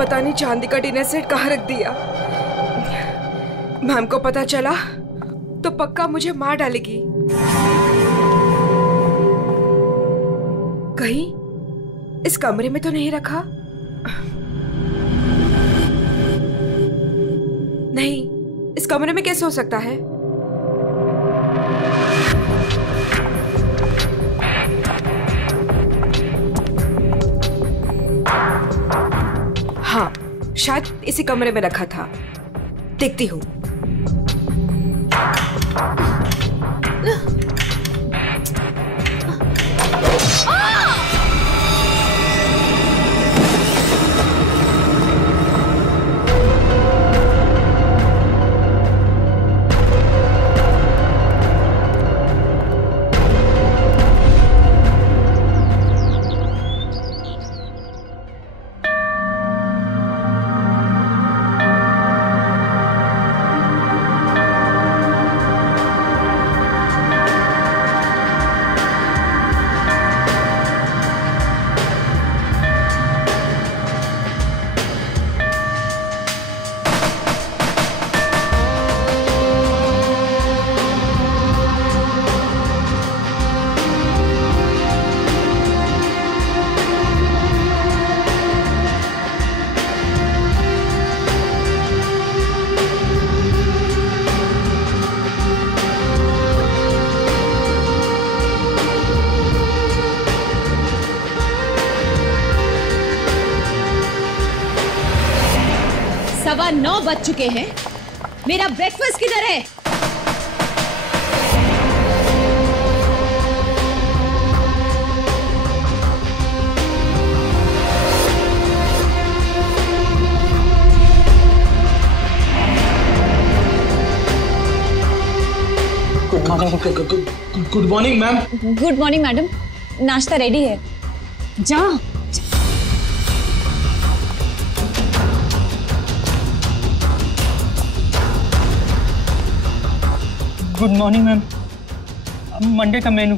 पता नहीं चांदी का डिनर सेट कहाँ रख दिया। मैम को पता चला तो पक्का मुझे मार डालेगी। कहीं इस कमरे में तो नहीं रखा? नहीं, इस कमरे में कैसे हो सकता है? हाँ, शायद इसी कमरे में रखा था। देखती हूँ। सवा 9 बज चुके हैं। मेरा ब्रेकफास्ट किधर है? Good morning ma'am. Good morning madam, नाश्ता रेडी है। जा। Good morning ma'am. मंडे का मेनू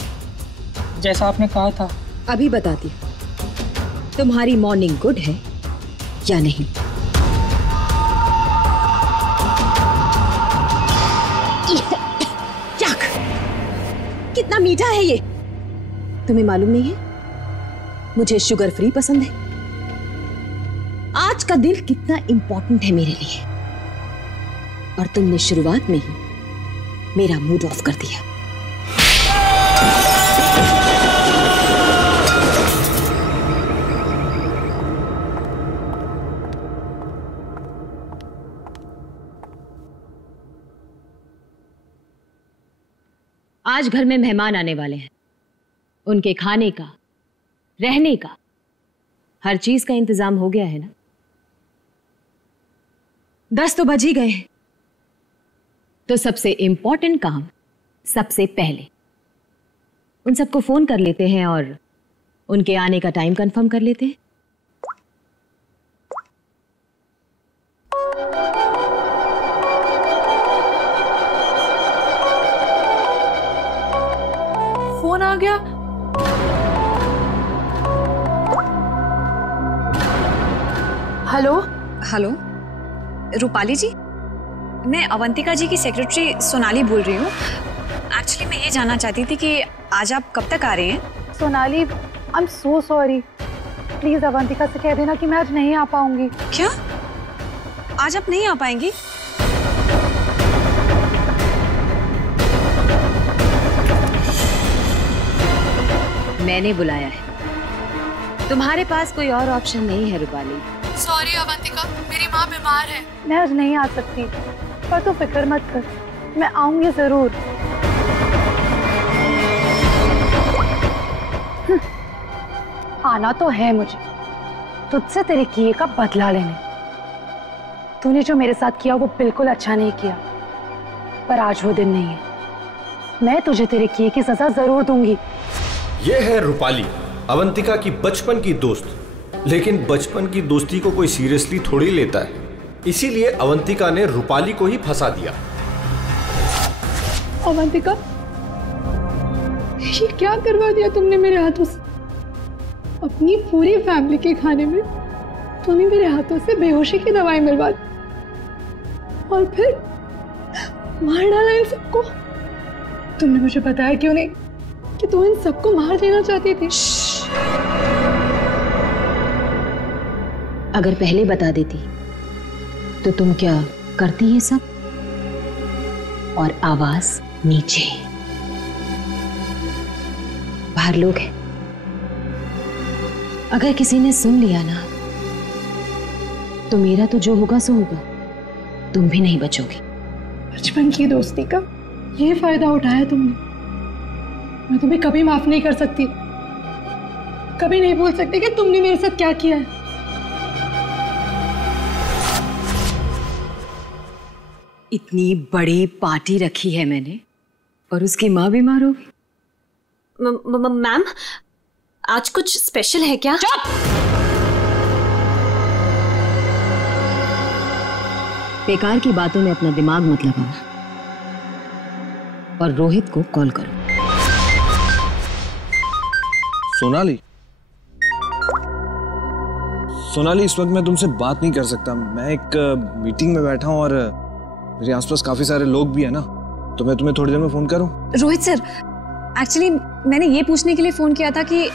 जैसा आपने कहा था। अभी बताती तुम्हारी मॉर्निंग गुड है या नहीं। कितना मीठा है ये, तुम्हें मालूम नहीं है मुझे शुगर फ्री पसंद है। आज का दिन कितना इंपॉर्टेंट है मेरे लिए, और तुमने शुरुआत में ही मेरा मूड ऑफ कर दिया। आज घर में मेहमान आने वाले हैं। उनके खाने का, रहने का, हर चीज का इंतजाम हो गया है ना? 10 तो बज ही गए हैं। तो सबसे इंपॉर्टेंट काम सबसे पहले उन सबको फोन कर लेते हैं और उनके आने का टाइम कंफर्म कर लेते हैं। फोन आ गया। हेलो हेलो, रूपाली जी, मैं अवंतिका जी की सेक्रेटरी सोनाली बोल रही हूँ। एक्चुअली मैं ये जानना चाहती थी कि आज आप कब तक आ रहे हैं? Sonali, I am so sorry. Please Avantika से कह देना कि मैं आज नहीं आ पाऊंगी। क्या? आज आप नहीं आ पाएंगी? मैंने बुलाया है, तुम्हारे पास कोई और ऑप्शन नहीं है रूपाली। सॉरी अवंतिका, मेरी माँ बीमार है। मैं आज नहीं आ सकती, पर तू फिक्र मत कर, मैं आऊंगी जरूर। आना तो है मुझे, तुझसे तेरे किए का बदला लेने। तूने जो मेरे साथ किया वो बिल्कुल अच्छा नहीं किया, पर आज वो दिन नहीं है। मैं तुझे तेरे किए की सजा जरूर दूंगी। ये है रूपाली, अवंतिका की बचपन की दोस्त। लेकिन बचपन की दोस्ती को कोई सीरियसली थोड़ी लेता है, इसीलिए अवंतिका ने रूपाली को ही फंसा दिया। अवंतिका, ये क्या करवा दिया तुमने मेरे हाथों से? अपनी पूरी फैमिली के खाने में तूने मेरे हाथों से बेहोशी की दवाई मिलवा दी और फिर मार डाला इन सबको। तुमने मुझे बताया क्यों नहीं कि तू इन सबको मार देना चाहती थी। अगर पहले बता देती तो तुम क्या करती ये सब? और आवाज नीचे, बाहर लोग हैं, अगर किसी ने सुन लिया ना तो मेरा तो जो होगा सो होगा, तुम भी नहीं बचोगी। बचपन की दोस्ती का ये फायदा उठाया तुमने। मैं तुम्हें कभी माफ नहीं कर सकती, कभी नहीं भूल सकती कि तुमने मेरे साथ क्या किया है। इतनी बड़ी पार्टी रखी है मैंने और उसकी माँ बीमार हो गई। मैम, आज कुछ स्पेशल है क्या? चुप! बेकार की बातों में अपना दिमाग मत लगाओ और रोहित को कॉल करो। सोनाली, इस वक्त मैं तुमसे बात नहीं कर सकता। मैं एक मीटिंग में बैठा हूं और मेरे आसपास काफी सारे लोग भी हैं ना, तो मैं तुम्हें थोड़ी देर में फोन करूं? रोहित सर, एक्चुअली मैंने ये पूछने के लिए फोन किया था कि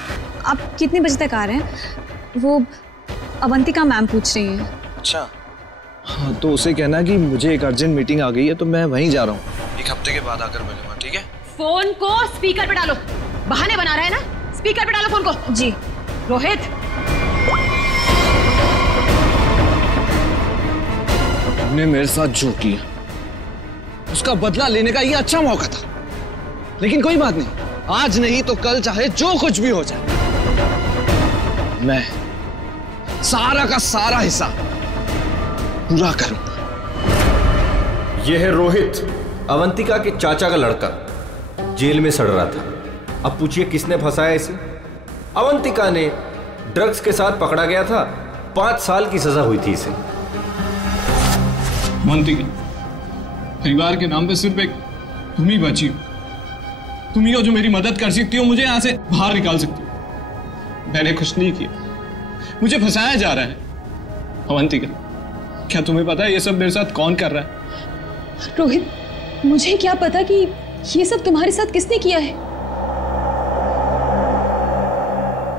आप कितने बजे तक आ रहे हैं। वो अवंतिका मैम पूछ रही हैं। अच्छा, हाँ, तो उसे कहना कि मुझे एक अर्जेंट मीटिंग आ गई है, तो मैं वहीं जा रहा हूँ। एक हफ्ते के बाद आकर मिलूंगा, ठीक है? फोन को स्पीकर पे डालो। बहाने बना रहा है ना, स्पीकर पे डालो फोन को। जी। रोहित, तुमने मेरे साथ जो किया उसका बदला लेने का ये अच्छा मौका था, लेकिन कोई बात नहीं, आज नहीं तो कल चाहे जो कुछ भी हो जाए, मैं सारा का सारा हिस्सा पूरा करूंगा। यह है रोहित, अवंतिका के चाचा का लड़का, जेल में सड़ रहा था। अब पूछिए किसने फंसाया इसे? अवंतिका ने। ड्रग्स के साथ पकड़ा गया था, 5 साल की सजा हुई थी इसे। अवंतिका, परिवार के नाम पे सिर्फ एक तुम ही बची हो। तुम ही हो जो मेरी मदद कर सकती हो, मुझे यहां से बाहर निकाल सकती हो। मैंने कुछ नहीं किया, मुझे फंसाया जा रहा है। अवंतिका, क्या तुम्हें पता है ये सब मेरे साथ कौन कर रहा है? रोहित, मुझे क्या पता कि ये सब तुम्हारे साथ किसने किया है।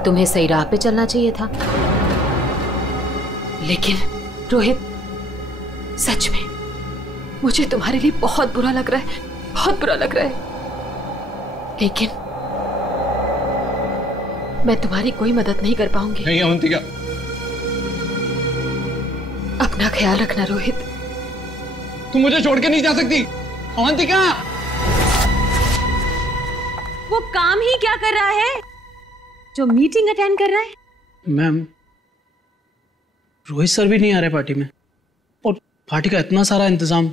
तुम्हें सही राह पे चलना चाहिए था, लेकिन रोहित, सच में मुझे तुम्हारे लिए बहुत बुरा लग रहा है, बहुत बुरा लग रहा है, लेकिन मैं तुम्हारी कोई मदद नहीं कर पाऊंगी। नहीं अवंतिका, अपना ख्याल रखना रोहित। तुम मुझे छोड़ के नहीं जा सकती। अवंतिका, वो काम ही क्या कर रहा है जो मीटिंग अटेंड कर रहा है? मैम, रोहित सर भी नहीं आ रहे पार्टी में, और पार्टी का इतना सारा इंतजाम,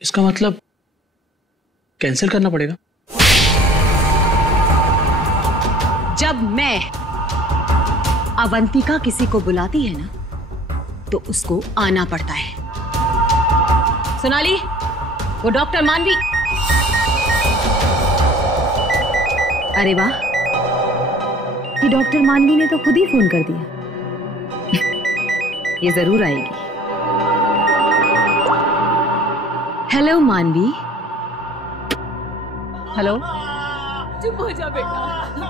इसका मतलब कैंसिल करना पड़ेगा। जब मैं अवंतिका किसी को बुलाती है ना तो उसको आना पड़ता है। सोनाली, वो डॉक्टर मानवी। अरे वाह, ये डॉक्टर मानवी ने तो खुद ही फोन कर दिया। ये जरूर आएगी। हेलो मानवी। हेलो। चुप हो जा बेटा।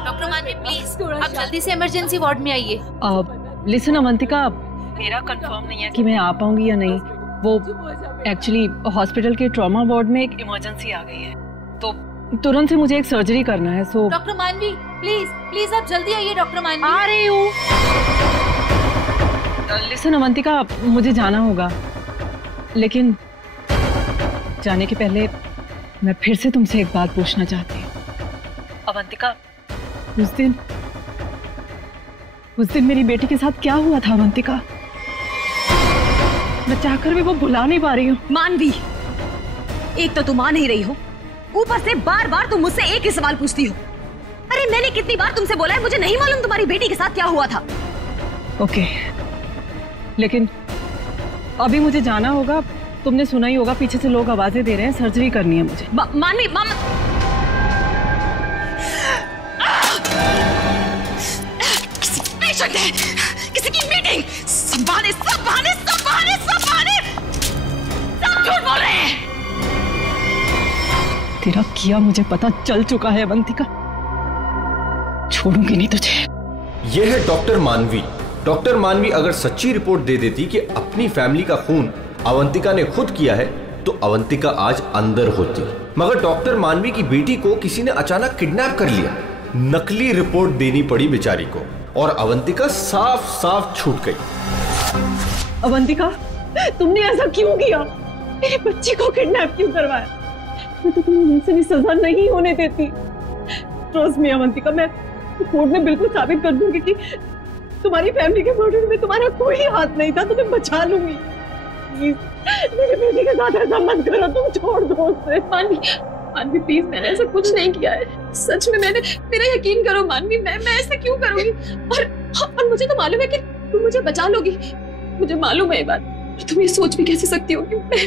डॉक्टर मानवी प्लीज, आप जल्दी से इमरजेंसी वार्ड में आइए। लिसन अवंतिका, मेरा कंफर्म नहीं है कि मैं आ पाऊंगी या नहीं। वो एक्चुअली हॉस्पिटल के ट्रॉमा वार्ड में एक इमरजेंसी आ गई है, तो तुरंत से मुझे एक सर्जरी करना है। सो डॉक्टर मानवी प्लीज प्लीज आप जल्दी आइए। डॉक्टर मानवी, आ रही हूँ। लिसन अवंतिका, मुझे जाना होगा, लेकिन जाने के पहले मैं फिर से तुमसे एक बात पूछना चाहती हूँ। अवंतिका, उस दिन मेरी बेटी के साथ क्या हुआ था अवंतिका? मैं चाहकर भी वो भुला नहीं पा रही हूँ। मानवी, एक तो तुम आ नहीं रही हो, ऊपर से बार बार तुम मुझसे एक ही सवाल पूछती हो। अरे मैंने कितनी बार तुमसे बोला है, मुझे नहीं मालूम तुम्हारी बेटी के साथ क्या हुआ था। ओके, लेकिन अभी मुझे जाना होगा। तुमने सुना ही होगा, पीछे से लोग आवाजें दे रहे हैं, सर्जरी करनी है मुझे। मानवी, किसी पेशेंट है, किसी की की मीटिंग। सब बहाने, सब बहाने, सब बहाने, सब बहाने, सब झूठ बोल रहे हैं। तेरा किया मुझे पता चल चुका है अवंतिका, छोड़ूंगी नहीं तुझे। यह है डॉक्टर मानवी। डॉक्टर मानवी अगर सच्ची रिपोर्ट दे देती कि अपनी फैमिली का खून अवंतिका ने खुद किया है तो अवंतिका आज अंदर होती, मगर डॉक्टर मानवी की बेटी को किसी ने अचानक किडनैप कर लिया। नकली रिपोर्ट देनी पड़ी बेचारी को और अवंतिका साफ साफ छूट गई। अवंतिका, तुमने ऐसा क्यों किया? मेरे बच्ची को किडनैप क्यों करवाया? मैं तो तुम्हें उनसे भी सजा नहीं होने देती। ट्रस्ट मी अवंतिका, मैं कोर्ट में बिल्कुल साबित कर दूंगी कि तुम्हारी फैमिली के मर्डर में तुम्हारा कोई हाथ नहीं था। तुम्हें बचा लूंगी। प्लीज मेरे बेटी के साथ ऐसा मत करो, तुम छोड़ दो उसे। मानवी प्लीज, मैंने ऐसा कुछ नहीं किया है, सच में मैंने, मेरा यकीन करो मानवी, मैं ऐसा क्यों करूंगी? और मुझे तो मालूम है कि तुम मुझे बचा लोगी, मुझे मालूम है ये बात। तुम ये सोच भी कैसे सकती हो कि मैं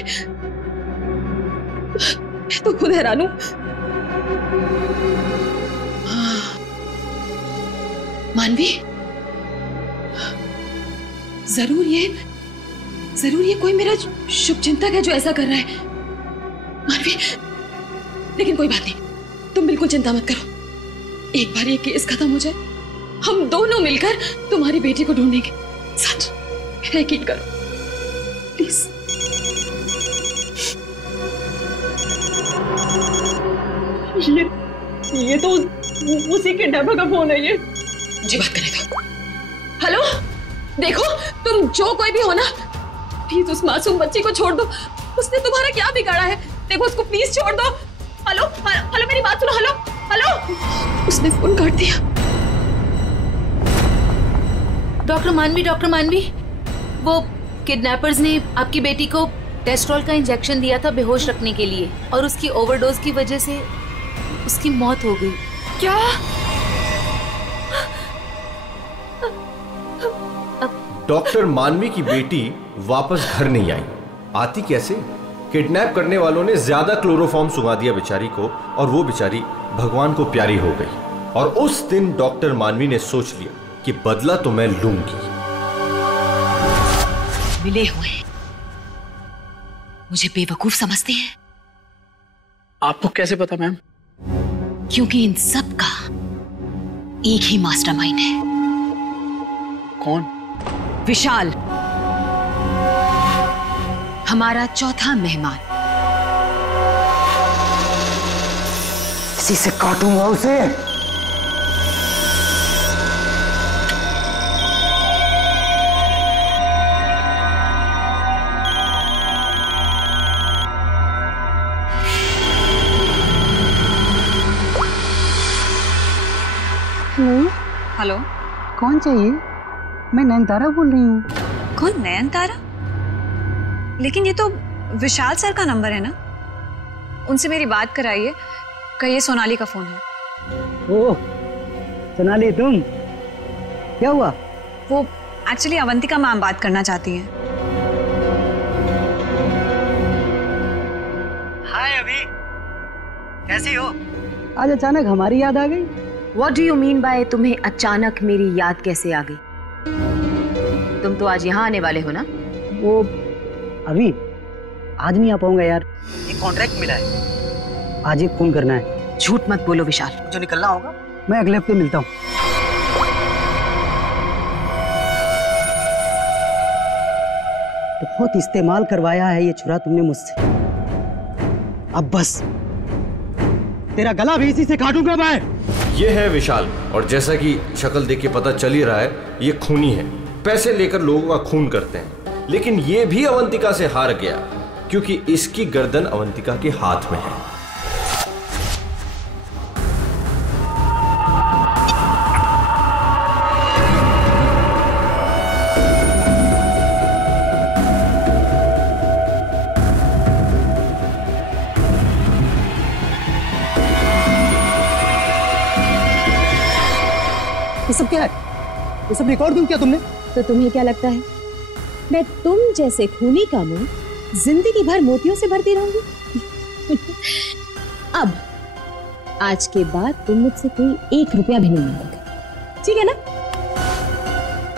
तो खुद हैरान हूं। मानवी, जरूर ये कोई मेरा शुभचिंतक है जो ऐसा कर रहा है मानवी। लेकिन कोई बात नहीं, तुम बिल्कुल चिंता मत करो। एक बार ये केस खत्म हो जाए, हम दोनों मिलकर तुम्हारी बेटी को ढूंढेंगे। सच, मेरा यकीन करो प्लीज। ये तो उसी किडनैपर का फोन है। ये मुझे बात करने दो। हेलो, देखो तुम जो कोई भी हो ना, प्लीज उस मासूम बच्ची को छोड़ दो। उसने तुम्हारा क्या बिगाड़ा है? देखो उसको प्लीज छोड़ दो। हेलो हेलो, मेरी बात सुनो। हेलो हेलो, उसने फोन काट दिया। डॉक्टर मानवी, वो किडनैपर्स ने आपकी बेटी को टेस्ट्रॉल का इंजेक्शन दिया था बेहोश रखने के लिए, और उसकी ओवरडोज की वजह से उसकी मौत हो गई। क्या? डॉक्टर मानवी की बेटी वापस घर नहीं आई। आती कैसे? किडनैप करने वालों ने ज्यादा क्लोरोफॉर्म सुंघा दिया बेचारी को, और वो बेचारी भगवान को प्यारी हो गई। और उस दिन डॉक्टर मानवी ने सोच लिया कि बदला तो मैं लूंगी। मिले हुए मुझे बेवकूफ समझते हैं। आपको कैसे पता मैम? क्योंकि इन सब का एक ही मास्टरमाइंड है। कौन? विशाल, हमारा चौथा मेहमान। इसी से काटूंगा उसे। हेलो, कौन चाहिए? मैं नयनतारा बोल रही हूँ। कौन? नयनतारा? लेकिन ये तो विशाल सर का नंबर है ना, उनसे मेरी बात कराइए। कहिए सोनाली का फोन है। ओह सोनाली, तुम? क्या हुआ? वो एक्चुअली अवंतिका मैम बात करना चाहती हैं। हाय अभी, कैसी हो? आज अचानक हमारी याद आ गई। What do you mean by तुम्हें अचानक मेरी याद कैसे आ गई? तुम तो आज यहाँ आने वाले हो ना? वो अभी आज नहीं आ पाऊंगा यार, एक कॉन्ट्रैक्ट मिला है, आज एक फोन करना है। झूठ मत बोलो विशाल। जो निकलना होगा मैं अगले हफ्ते मिलता हूँ। बहुत इस्तेमाल करवाया है ये छुरा तुमने मुझसे, अब बस तेरा गला भी इसी से काटूंगा मैं। ये है विशाल, और जैसा कि शक्ल देख के पता चल ही रहा है, ये खूनी है। पैसे लेकर लोगों का खून करते हैं, लेकिन ये भी अवंतिका से हार गया क्योंकि इसकी गर्दन अवंतिका के हाथ में है। ये सब क्या है? ये सब रिकॉर्ड दूं क्या तुमने? तो तुम्हें क्या लगता है मैं तुम जैसे खूनी का मुंह जिंदगी भर मोतियों से भरती रहूंगी? अब आज के बाद तुम मुझसे कोई 1 रुपया भी नहीं मांगोगे, ठीक है ना?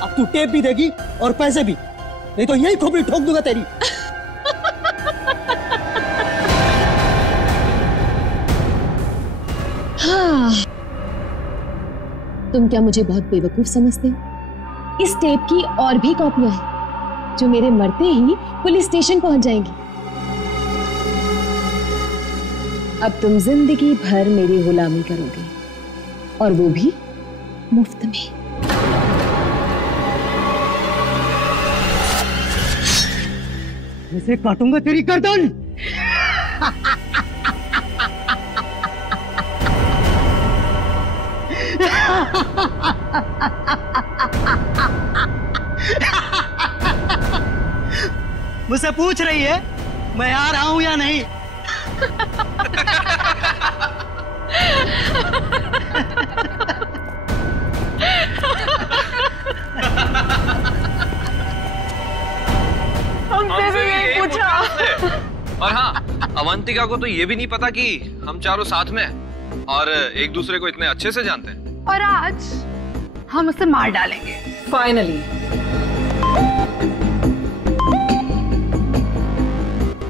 अब अब तू टेप भी देगी और पैसे भी, नहीं तो यही खोपड़ी ठोक दूंगा तेरी। हाँ, तुम क्या मुझे बहुत बेवकूफ समझते हो? इस टेप की और भी कॉपियां हैं जो मेरे मरते ही पुलिस स्टेशन पहुंच जाएंगी। अब तुम जिंदगी भर मेरी गुलामी करोगे, और वो भी मुफ्त में। ऐसे काटूंगा तेरी गर्दन। मुझसे पूछ रही है मैं आ रहा हूं या नहीं? हमसे भी यही पूछा। और हाँ, अवंतिका को तो ये भी नहीं पता कि हम चारों साथ में हैं और एक दूसरे को इतने अच्छे से जानते हैं। और आज हम उसे मार डालेंगे फाइनली।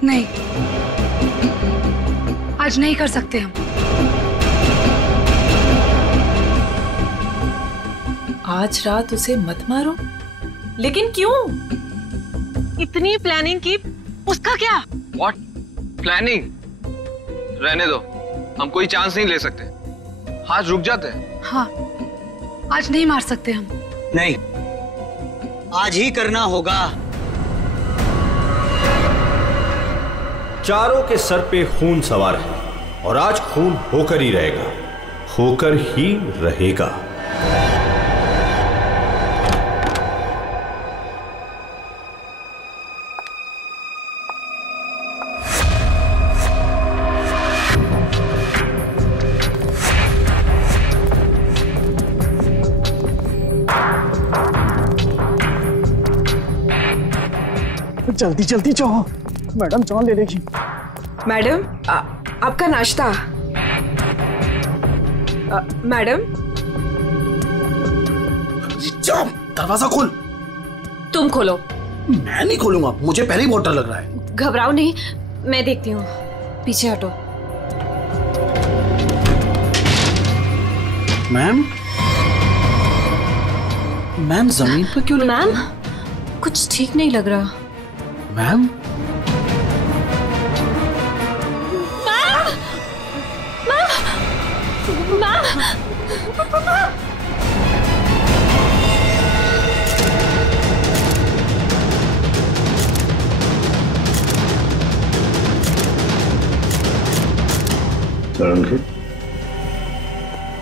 नहीं, आज नहीं कर सकते हम। आज रात उसे मत मारो। लेकिन क्यों? इतनी प्लानिंग की, उसका क्या? What? प्लानिंग? रहने दो, हम कोई चांस नहीं ले सकते। आज रुक जाते हैं। हाँ, आज नहीं मार सकते हम। नहीं, आज ही करना होगा। चारों के सर पे खून सवार है और आज खून होकर ही रहेगा, होकर ही रहेगा। जल्दी जल्दी जाओ, मैडम जान ले लेगी। मैडम, आपका नाश्ता। मैडम, जाओ, दरवाजा खोल। तुम खोलो। मैं नहीं खोलूंगा, मुझे पहले ही बहुत डर लग रहा है। घबराओ नहीं, मैं देखती हूँ। पीछे हटो। मैम, मैम जमीन पर क्यों? मैम, कुछ ठीक नहीं लग रहा। मैम,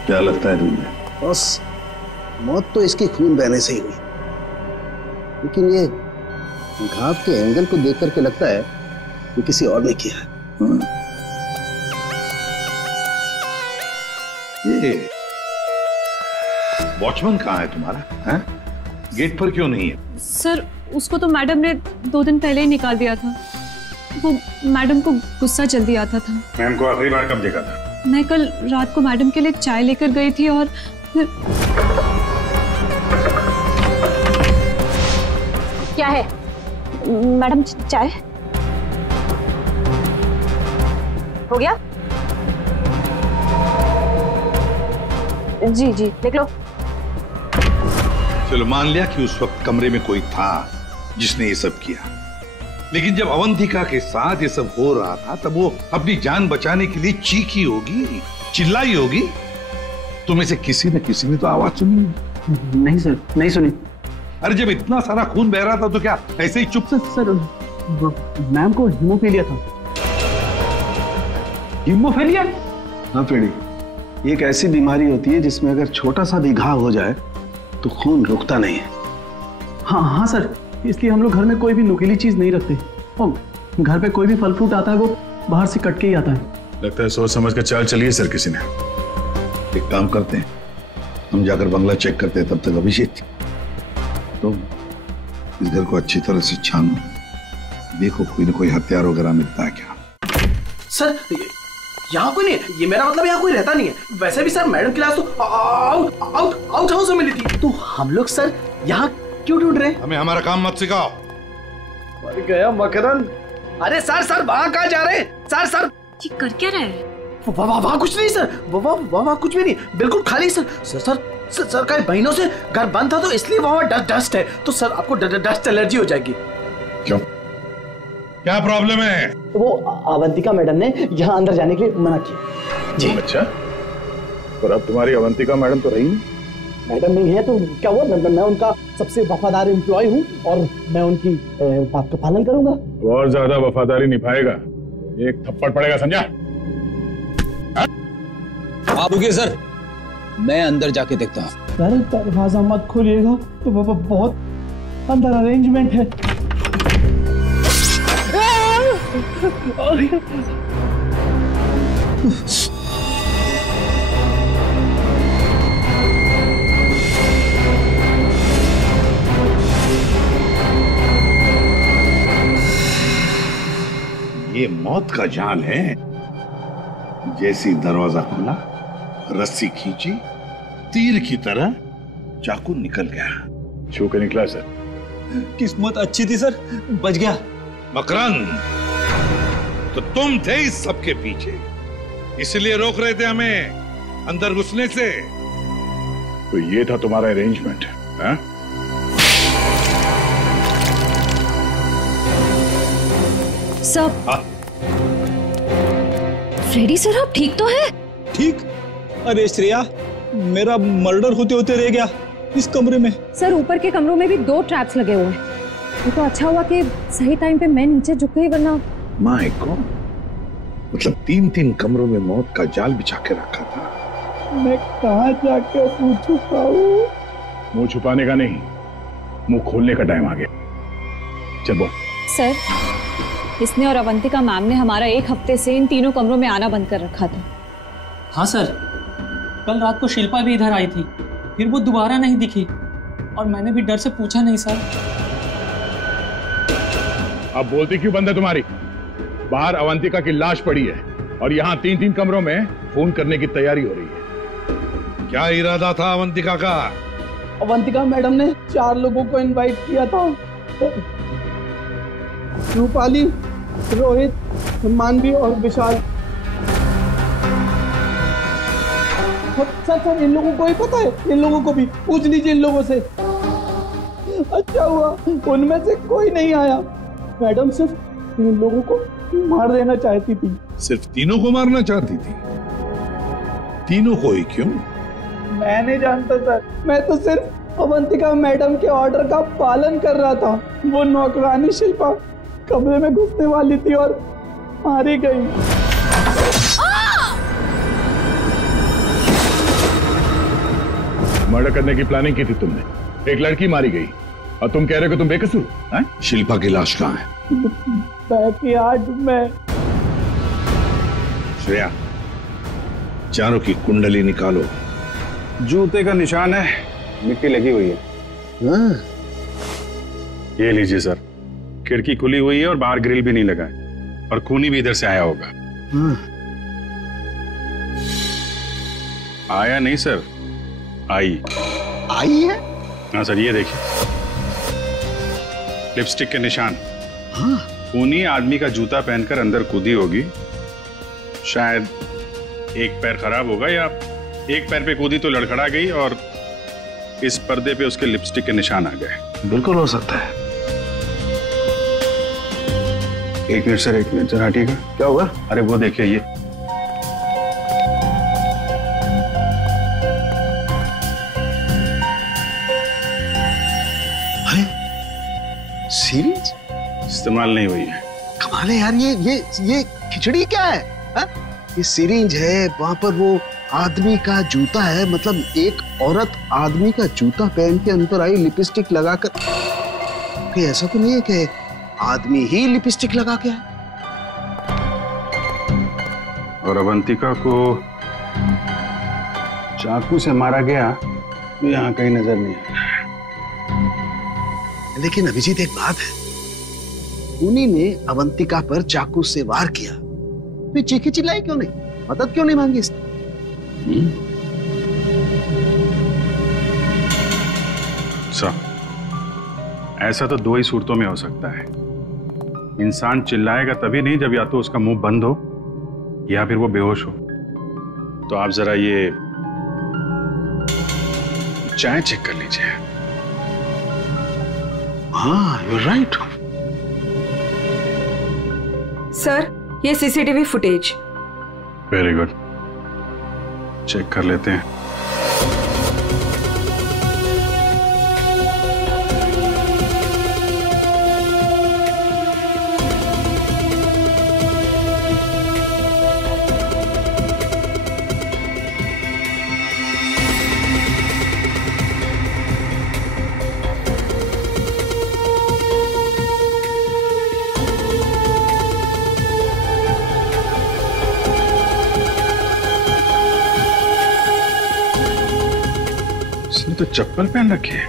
क्या लगता है तुम्हें? बस मौत तो इसकी खून बहने से ही हुई, लेकिन ये घाव के एंगल को देख करके लगता है कि किसी और ने किया है। ये वॉचमैन कहाँ है तुम्हारा? है? गेट पर क्यों नहीं है? सर, उसको तो मैडम ने 2 दिन पहले ही निकाल दिया था। वो मैडम को गुस्सा जल्दी आता था। मैम को आखिरी बार कब देखा था? मैं कल रात को मैडम के लिए चाय लेकर गई थी और फिर... क्या है मैडम? चाय हो गया? जी जी, देख लो। चलो, मान लिया कि उस वक्त कमरे में कोई था जिसने ये सब किया, लेकिन जब अवंतिका के साथ ये सब हो रहा था तब वो अपनी जान बचाने के लिए चीखी होगी, चिल्लाई होगी। तुम्हें से किसी न किसी ने तो आवाज सुनी? नहीं सर, नहीं सुनी। अरे जब इतना सारा खून बह रहा था तो क्या ऐसे ही चुप से? सर, मैम को हीमोफीलिया था। हीमोफीलिया? हाँ पेड़ी, ये एक ऐसी बीमारी होती है जिसमें अगर छोटा सा भी घाव हो जाए तो खून रुकता नहीं है। हाँ हाँ सर, इसलिए हम लोग घर में कोई भी नुकीली चीज नहीं रखते और घर पे कोई भी फल फ्रूट आता है वो बाहर से कट के ही आता है। लगता है सोच समझ कर चाल चलिए सर किसी ने। एक काम करते हैं, हम जाकर बंगला चेक करते हैं, तब तक अभिषेक तो इस घर को अच्छी तरह से छानो, देखो कोई न कोई हथियार वगैरह मिलता है क्या। सर, यहाँ कोई नहीं है, ये मेरा मतलब यहाँ कोई रहता नहीं है। वैसे भी सर मैडम की लाश तो आउट हाउस में मिली थी, तो हम लोग सर यहाँ क्यों ढूंढ रहे? हमें हमारा काम मत सिखाओ। मर गया मकरंद। अरे सर वहां कहाँ जा रहे हैं? सर ये कर क्या रहे हैं? वहाँ कुछ नहीं सर, वहाँ कुछ भी नहीं, बिल्कुल खाली सर। सर कई महीनों से घर बंद था तो इसलिए वहाँ डस्ट है, तो सर आपको डस्ट एलर्जी हो जाएगी। क्यों, क्या प्रॉब्लम है? वो अवंतिका मैडम ने यहाँ अंदर जाने के लिए मना किया जी। अच्छा, पर अब तुम्हारी अवंतिका मैडम तो रही नहीं। मैडम नहीं है तो क्या हुआ, मैं उनका सबसे वफादार एम्प्लॉय हूँ और मैं उनकी बात का पालन करूंगा। और ज्यादा वफादारी निभाएगा एक थप्पड़ पड़ेगा, समझा? आप रुकिए सर, मैं अंदर जाके देखता हूँ। सर दरवाजा मत खोलिएगा, तो बहुत अंदर अरेंजमेंट है। ये मौत का जाल है। जैसी दरवाजा खुला, रस्सी खींची, तीर की तरह चाकू निकल गया। छू के निकला सर। किस्मत अच्छी थी सर, बच गया। मकरंद, तो तुम थे इस सबके पीछे, इसलिए रोक रहे थे हमें अंदर घुसने से। तो ये था तुम्हारा अरेंजमेंट है? सब फ्रेडी सर, आप ठीक तो है? ठीक? अरे श्रेया, मेरा मर्डर होते होते रह गया इस कमरे में। सर ऊपर के कमरों में भी 2 ट्रैप्स लगे हुए हैं। ये तो अच्छा हुआ कि सही टाइम पे मैं नीचे झुक गई, वरना माय गॉड, मतलब 3 कमरों में मौत का जाल बिछा के रखा था। मैं कहाँ जाके मुंह छुपाऊं? मुंह छुपाने का नहीं, मुंह खोलने का टाइम आ गया। चल बोल। सर, इसने और अवंतिका मैम ने हमारा 1 हफ्ते से इन 3 कमरों में आना बंद कर रखा था। हाँ सर, कल रात को शिल्पा भी इधर आई थी, फिर वो दोबारा नहीं दिखी और मैंने भी डर से पूछा नहीं सर। अब बोलती क्यों बंद है तुम्हारी? बाहर अवंतिका की लाश पड़ी है और यहाँ 3 कमरों में फोन करने की तैयारी हो रही है। क्या इरादा था अवंतिका का? अवंतिका मैडम ने 4 लोगों को इनवाइट किया था। रूपाली, रोहित, मानवी और विशाल। सर इन लोगों को ही पता है, इन लोगों को भी पूछ लीजिए इन लोगों से। अच्छा हुआ उनमें से कोई नहीं आया। मैडम सिर्फ 3 लोगों को मार देना चाहती थी। सिर्फ 3 को मारना चाहती थी? 3 को ही क्यों? मैं नहीं जानता सर, मैं तो सिर्फ अवंतिका मैडम के ऑर्डर का पालन कर रहा था। वो नौकरानी शिल्पा कमरे में घुसने वाली थी और मारी गई। मर्डर करने की प्लानिंग की थी तुमने, एक लड़की मारी गई और तुम कह रहे हो कि तुम बेकसूर हैं? शिल्पा की लाश कहाँ है? बैकयार्ड में। श्रेया, चारों की कुंडली निकालो। जूते का निशान है, मिट्टी लगी हुई है। ये लीजिए सर, खिड़की खुली हुई है और बाहर ग्रिल भी नहीं लगा है और खूनी भी इधर से आया होगा। आया नहीं सर, आई है? हाँ सर, ये देखिए लिपस्टिक के निशान। खूनी आदमी का जूता पहनकर अंदर कूदी होगी। शायद एक पैर खराब होगा या एक पैर पे कूदी तो लड़खड़ा गई और इस पर्दे पे उसके लिपस्टिक के निशान आ गए। बिल्कुल हो सकता है। एक मिनट सर, एक मिनट सर, हटिएगा। क्या हुआ? अरे वो देखिए, ये सीरीज इस्तेमाल नहीं हुई है। कमाल है यार, ये खिचड़ी क्या है? हा? ये सिरिंज है, वहां पर वो आदमी का जूता है, मतलब एक औरत आदमी का जूता पहन के अंदर आई लिपस्टिक लगाकर। कहीं ऐसा तो नहीं है कि आदमी ही लिपस्टिक लगा के आए? और अवंतिका को चाकू से मारा गया तो यहाँ कहीं नजर नहीं आया। लेकिन अभिजीत एक बात है, उन्हीं ने अवंतिका पर चाकू से वार किया, तो चीखी चिल्लाई क्यों नहीं? मदद क्यों नहीं मांगी इसने? ऐसा तो दो ही सूरतों में हो सकता है। इंसान चिल्लाएगा तभी नहीं जब या तो उसका मुंह बंद हो या फिर वो बेहोश हो। तो आप जरा ये चाय चेक कर लीजिए। हाँ, यू राइट। सर, ये CCTV footage. Very good, check कर लेते हैं। तो चप्पल पहन रखी है,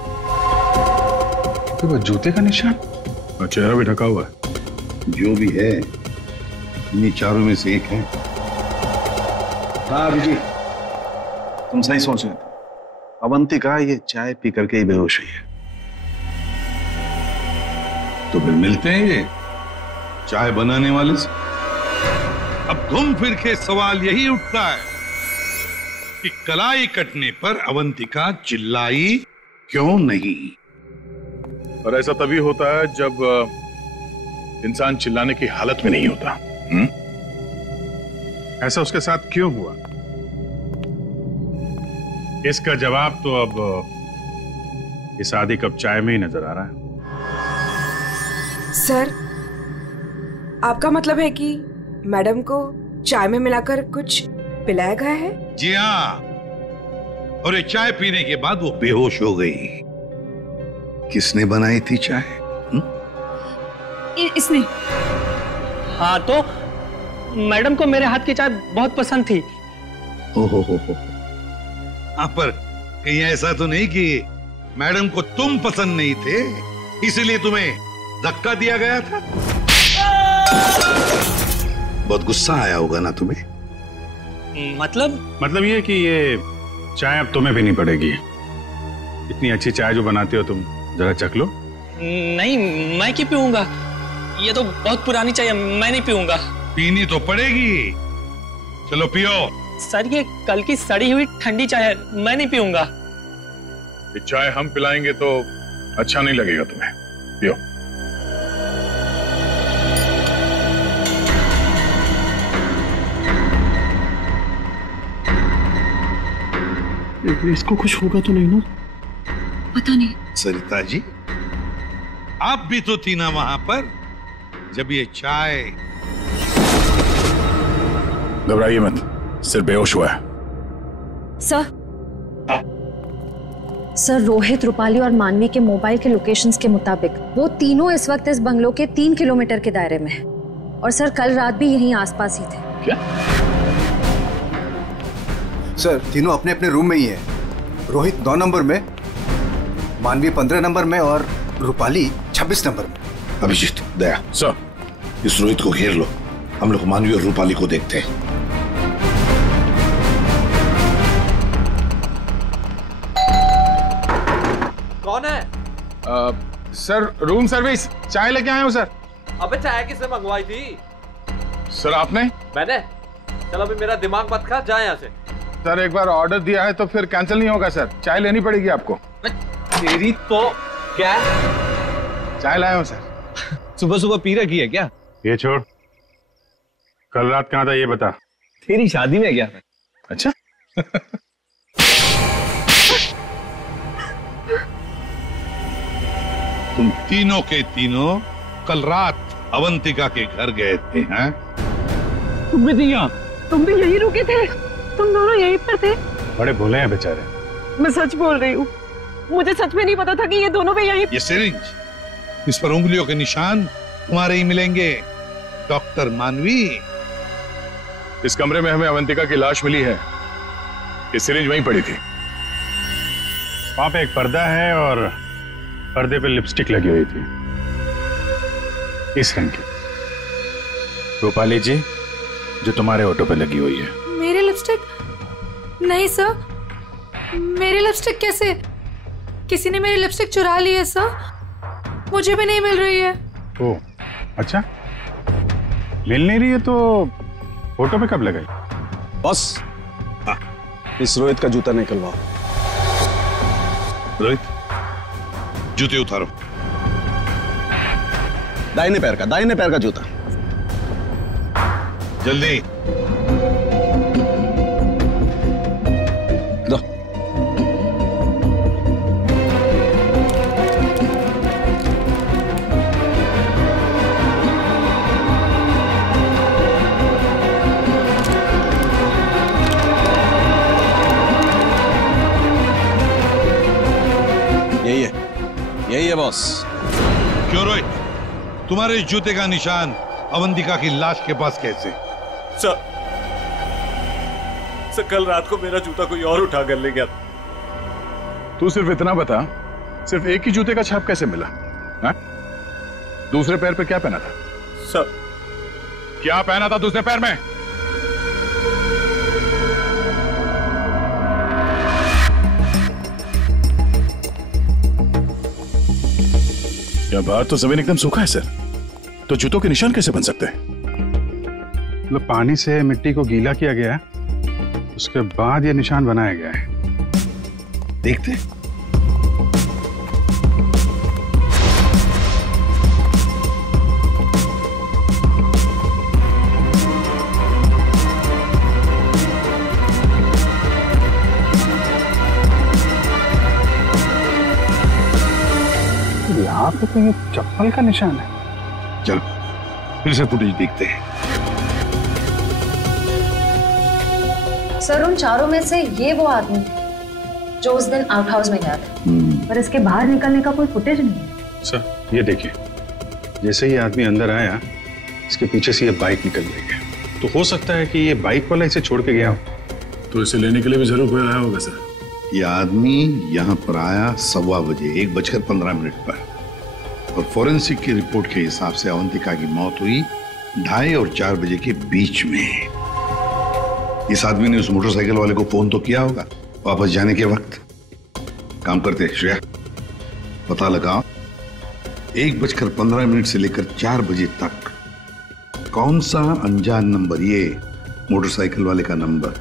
तो वो जूते का निशान और चेहरा भी ढका हुआ है। जो भी है, इन्हीं चारों में से एक है। हाँ अभिजीत, तुम सही सोच रहे थे। अवंतिका ये चाय पी करके ही बेहोश हुई है। तो फिर मिलते हैं ये चाय बनाने वाले से। अब घूम फिर के सवाल यही उठता है कि कलाई कटने पर अवंतिका चिल्लाई क्यों नहीं? और ऐसा तभी होता है जब इंसान चिल्लाने की हालत में नहीं होता। ऐसा उसके साथ क्यों हुआ? इसका जवाब तो अब इस आधी कप चाय में ही नजर आ रहा है। सर, आपका मतलब है कि मैडम को चाय में मिलाकर कुछ पिलाया गया है? जी हाँ, और ये चाय पीने के बाद वो बेहोश हो गई। किसने बनाई थी चाय? इसने। हाँ, तो मैडम को मेरे हाथ की चाय बहुत पसंद थी। हो। हाँ, पर कहीं ऐसा तो नहीं कि मैडम को तुम पसंद नहीं थे इसलिए तुम्हें धक्का दिया गया था? बहुत गुस्सा आया होगा ना तुम्हें? मतलब ये कि ये चाय अब तुम्हें भी नहीं पड़ेगी। इतनी अच्छी चाय जो बनाते हो तुम, जरा चख लो। नहीं, मैं क्यों पीऊंगा? ये तो बहुत पुरानी चाय है, मैं नहीं पीऊंगा। पीनी तो पड़ेगी। चलो पियो। सर, ये कल की सड़ी हुई ठंडी चाय है, मैं नहीं पीऊंगा। ये चाय हम पिलाएंगे तो अच्छा नहीं लगेगा तुम्हें। पियो। इसको कुछ होगा तो नहीं ना? पता नहीं। सरिता जी, आप भी तो थी ना वहां पर जब ये चाय। घबराइए मत, सिर्फ बेहोश हुआ है। सर, रोहित, रूपाली और मानवी के मोबाइल के लोकेशंस के मुताबिक वो तीनों इस वक्त इस बंगलो के 3 किलोमीटर के दायरे में हैं। और सर, कल रात भी यहीं आसपास ही थे। क्या? सर, तीनों अपने अपने रूम में ही है। रोहित 9 नंबर में, मानवी 15 नंबर में और रूपाली 26 नंबर में। अभिजीत, दया सर, इस रोहित को घेर लो। हम लोग मानवी और रूपाली को देखते हैं। कौन है? Sir, room service. चाय लेके आया हूँ सर। अबे चाय किसने मंगवाई थी? सर, आपने? मैंने। चलो अभी मेरा दिमाग मत खा, जाए यहाँ से। सर, एक बार ऑर्डर दिया है तो फिर कैंसिल नहीं होगा सर। चाय लेनी पड़ेगी आपको। तेरी तो क्या? चाय लाया हूँ सर। सुबह सुबह पी रखी है क्या? ये छोड़, कल रात कहाँ था ये बता। तेरी शादी में गया था। अच्छा। तुम तीनों के तीनों कल रात अवंतिका के घर गए थे, हैं? तुम भी यहाँ? तुम भी यहीं रुके थे? तुम दोनों यहीं पर थे? बड़े भोले हैं बेचारे। मैं सच बोल रही हूँ, मुझे सच में नहीं पता था कि ये दोनों भी यहीं। ये सिरिंज, इस पर उंगलियों के निशान तुम्हारे ही मिलेंगे, डॉक्टर मानवी। इस कमरे में हमें अवंतिका की लाश मिली है। ये सिरिंज वहीं पड़ी थी। वहां पे एक पर्दा है और पर्दे पे लिपस्टिक लगी हुई थी, इस रंग की। रूपाली जी, जो तुम्हारे ऑटो पे लगी हुई है। मेरी लिपस्टिक? नहीं सर, मेरी लिपस्टिक कैसे? किसी ने मेरी लिपस्टिक चुरा ली है सर। मुझे भी नहीं मिल रही है। ओ, अच्छा, मिल नहीं रही है तो फोटो पे कब लगाई? बॉस, इस रोहित का जूता निकलवाओ। रोहित, जूते उतारो। दाहिने पैर का जूता। जल्दी। दो। यही है बॉस। क्यों रोहित, तुम्हारे इस जूते का निशान अवंतिका की लाश के पास कैसे? सर कल रात को मेरा जूता कोई और उठा कर ले गया। तू सिर्फ इतना बता, सिर्फ एक ही जूते का छाप कैसे मिला? हा? दूसरे पैर पे क्या पहना था? सर, क्या पहना था दूसरे पैर में? क्या बात, तो जमीन एकदम सूखा है सर, तो जूतों के निशान कैसे बन सकते हैं? मतलब पानी से मिट्टी को गीला किया गया है, उसके बाद ये निशान बनाया गया है। देखते। यहाँ पे तो ये चप्पल का निशान है। चलो फिर से फुटेज देखते हैं। सर, उन चारों में से ये वो आदमी है जो उस दिन आउट हाउस में गया था, पर इसके बाहर निकलने का कोई फुटेज नहीं है। सर, ये देखिए, जैसे ही आदमी अंदर आया, इसके पीछे से ये बाइक निकल गई है, तो हो सकता है कि ये बाइक वाला इसे छोड़ के गया हो। तो इसे लेने के लिए भी जरूर कोई आया होगा सर। ये आदमी यहाँ पर आया 1:15 बजे, 1:15 पर, और फोरेंसिक की रिपोर्ट के हिसाब से अवंतिका की मौत हुई 2:30 और 4 बजे के बीच में। इस आदमी ने उस मोटरसाइकिल वाले को फोन तो किया होगा वापस जाने के वक्त। काम करते श्रेया, पता लगाओ 1:15 से लेकर 4 बजे तक कौन सा अनजान नंबर, ये मोटरसाइकिल वाले का नंबर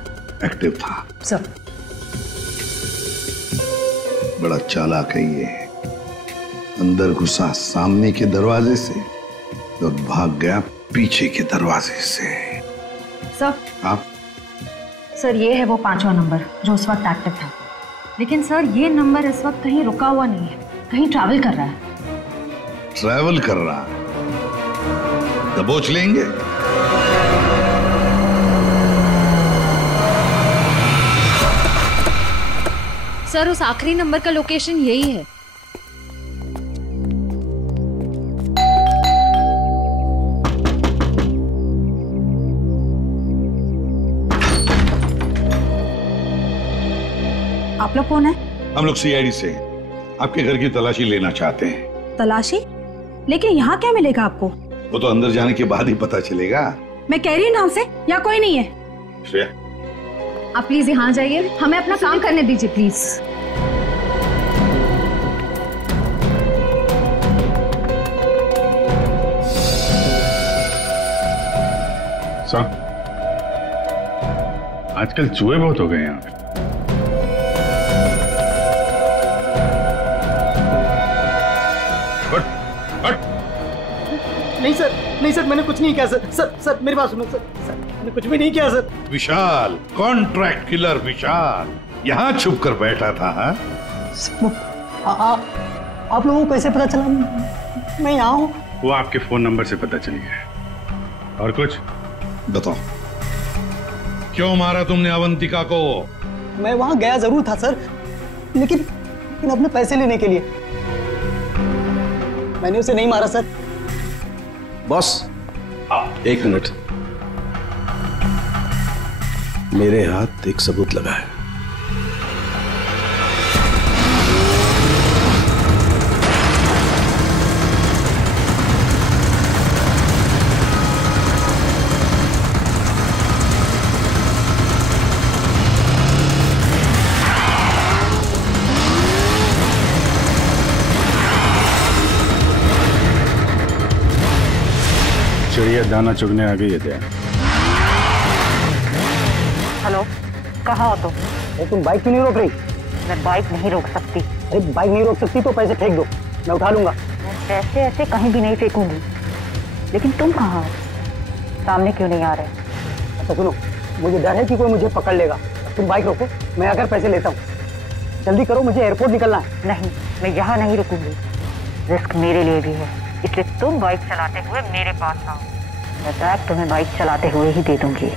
एक्टिव था। सर, बड़ा चालाक है ये। अंदर घुसा सामने के दरवाजे से और भाग गया पीछे के दरवाजे से। सर, आप? सर, ये है वो 5वां नंबर जो उस वक्त एक्टिव था, लेकिन सर ये नंबर इस वक्त कहीं रुका हुआ नहीं है, कहीं ट्रैवल कर रहा है। ट्रैवल कर रहा है? दबोच लेंगे। सर, उस आखिरी नंबर का लोकेशन यही है। आप लोग कौन है? हम लोग सीआईडी से आपके घर की तलाशी लेना चाहते हैं। तलाशी? लेकिन यहाँ क्या मिलेगा आपको? वो तो अंदर जाने के बाद ही पता चलेगा। मैं कह रही हूँ ना आपसे, यहाँ कोई नहीं है। श्रेया, आप प्लीज यहाँ जाइए, हमें अपना काम करने दीजिए प्लीज। सर, आजकल चूहे बहुत हो गए यहाँ पे। नहीं सर, मैंने कुछ नहीं किया सर। सर मेरी बात सुनो सर, मैंने कुछ भी नहीं किया सर। विशाल, कॉन्ट्रैक्ट किलर विशाल, यहाँ छुप कर बैठा था। आप लोगों को कैसे पता चला मैं यहाँ हूँ? वो आपके फोन नंबर से पता चली है। और कुछ बताओ, क्यों मारा तुमने अवंतिका को? मैं वहां गया जरूर था सर, लेकिन अपने पैसे लेने के लिए। मैंने उसे नहीं मारा सर। बॉस, 1 मिनट, मेरे हाथ एक सबूत लगा है। चिड़िया दाना चुगने आ गई है दया। हेलो, कहाँ हो तुम? तुम बाइक क्यों नहीं रोक रही? मैं बाइक नहीं रोक सकती। अरे बाइक नहीं रोक सकती तो पैसे फेंक दो, मैं उठा लूंगा। मैं पैसे ऐसे कहीं भी नहीं फेंकूंगी। लेकिन तुम कहाँ हो? सामने क्यों नहीं आ रहे? अच्छा सुनो, मुझे डर है कि कोई मुझे पकड़ लेगा। तुम बाइक रोको, मैं आकर पैसे लेता हूँ। जल्दी करो, मुझे एयरपोर्ट निकलना है। नहीं, मैं यहाँ नहीं रुकूंगी। रिस्क मेरे लिए भी है, इसलिए तुम बाइक चलाते हुए मेरे पास आओ। मैं बैग तुम्हें बाइक चलाते हुए ही दे दूंगी।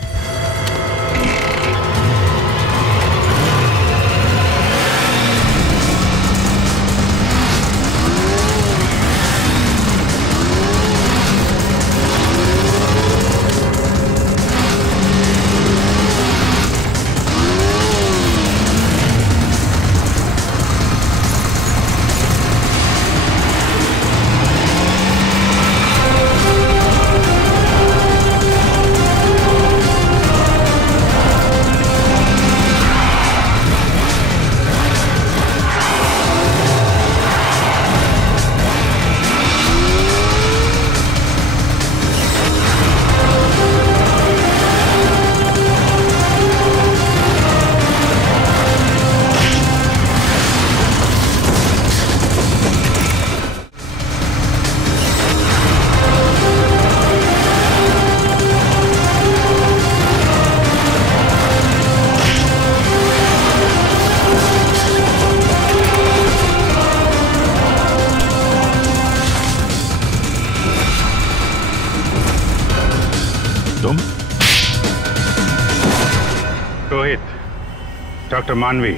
डॉक्टर मानवी,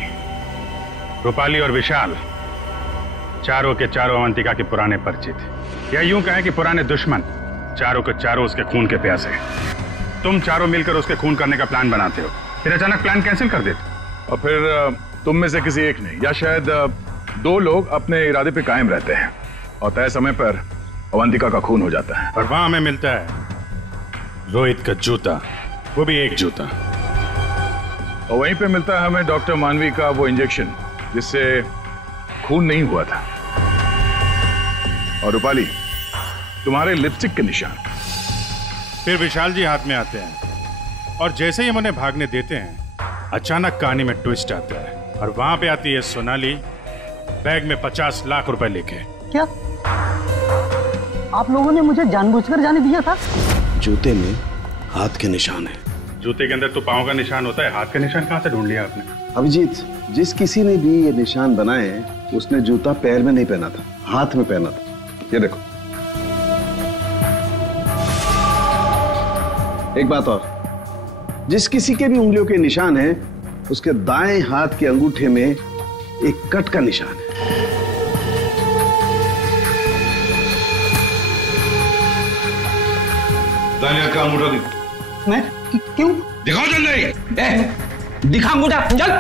रूपाली और विशाल चारों के चारों अवंतिका के पुराने परिचित, या यूं कहें कि पुराने दुश्मन। चारों के चारों उसके खून के प्यासे। तुम चारों मिलकर उसके खून करने का प्लान बनाते हो, फिर अचानक प्लान कैंसिल कर देते। और फिर तुम में से किसी एक ने या शायद दो लोग अपने इरादे पे कायम रहते हैं और तय समय पर अवंतिका का खून हो जाता है। और वहां हमें मिलता है रोहित का जूता, वो भी एक जूता। और वहीं पे मिलता है हमें डॉक्टर मानवी का वो इंजेक्शन जिससे खून नहीं हुआ था। और रूपाली, तुम्हारे लिपस्टिक के निशान। फिर विशाल जी हाथ में आते हैं और जैसे ही हम उन्हें भागने देते हैं, अचानक कहानी में ट्विस्ट आता है और वहां पे आती है सोनाली बैग में 50 लाख रुपए लेके। क्या आप लोगों ने मुझे जानबूझकर जाने दिया था? जूते में हाथ के निशान है। जूते के अंदर तो पांव का निशान होता है, हाथ का निशान कहां से ढूंढ लिया आपने? अभिजीत, जिस किसी ने भी ये निशान बनाए हैं उसने जूता पैर में नहीं पहना था, हाथ में पहना था। ये देखो। एक बात और, जिस किसी के भी उंगलियों के निशान हैं उसके दाएं हाथ के अंगूठे में एक कट का निशान है। दानिया का अंगूठा दिखा। मैं क्यों? दिखाओ जल्दी। दिखा अंगूठा, चल।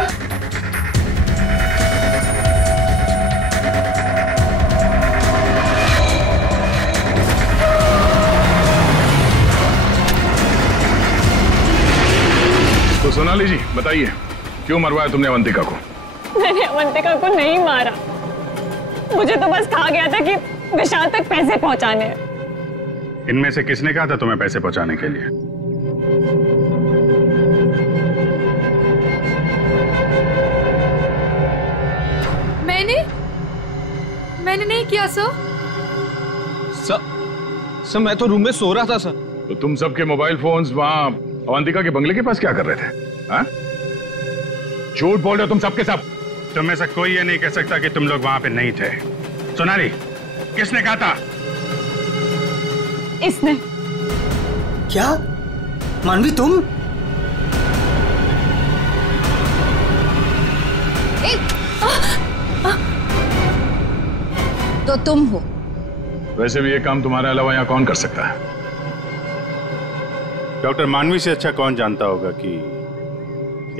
तो सोनाली जी बताइए, क्यों मरवाया तुमने अवंतिका को? मैंने अवंतिका को नहीं मारा, मुझे तो बस कहा गया था कि विशाल तक पैसे पहुंचाने हैं। इनमें से किसने कहा था तुम्हें पैसे पहुंचाने के लिए? मैंने नहीं किया सर। सर मैं तो रूम में सो रहा था सर। तो तुम सबके मोबाइल फोन्स वहां अवंतिका के बंगले के पास क्या कर रहे थे? हाँ? झूठ बोल रहे हो तुम सबके सब। तुम में से कोई ये नहीं कह सकता कि तुम लोग वहां पे नहीं थे। सोनाली, किसने कहा था? इसने। क्या? मानवी तुम? तो तुम हो। वैसे भी ये काम तुम्हारे अलावा यहाँ कौन कर सकता है? डॉक्टर मानवी से अच्छा कौन जानता होगा कि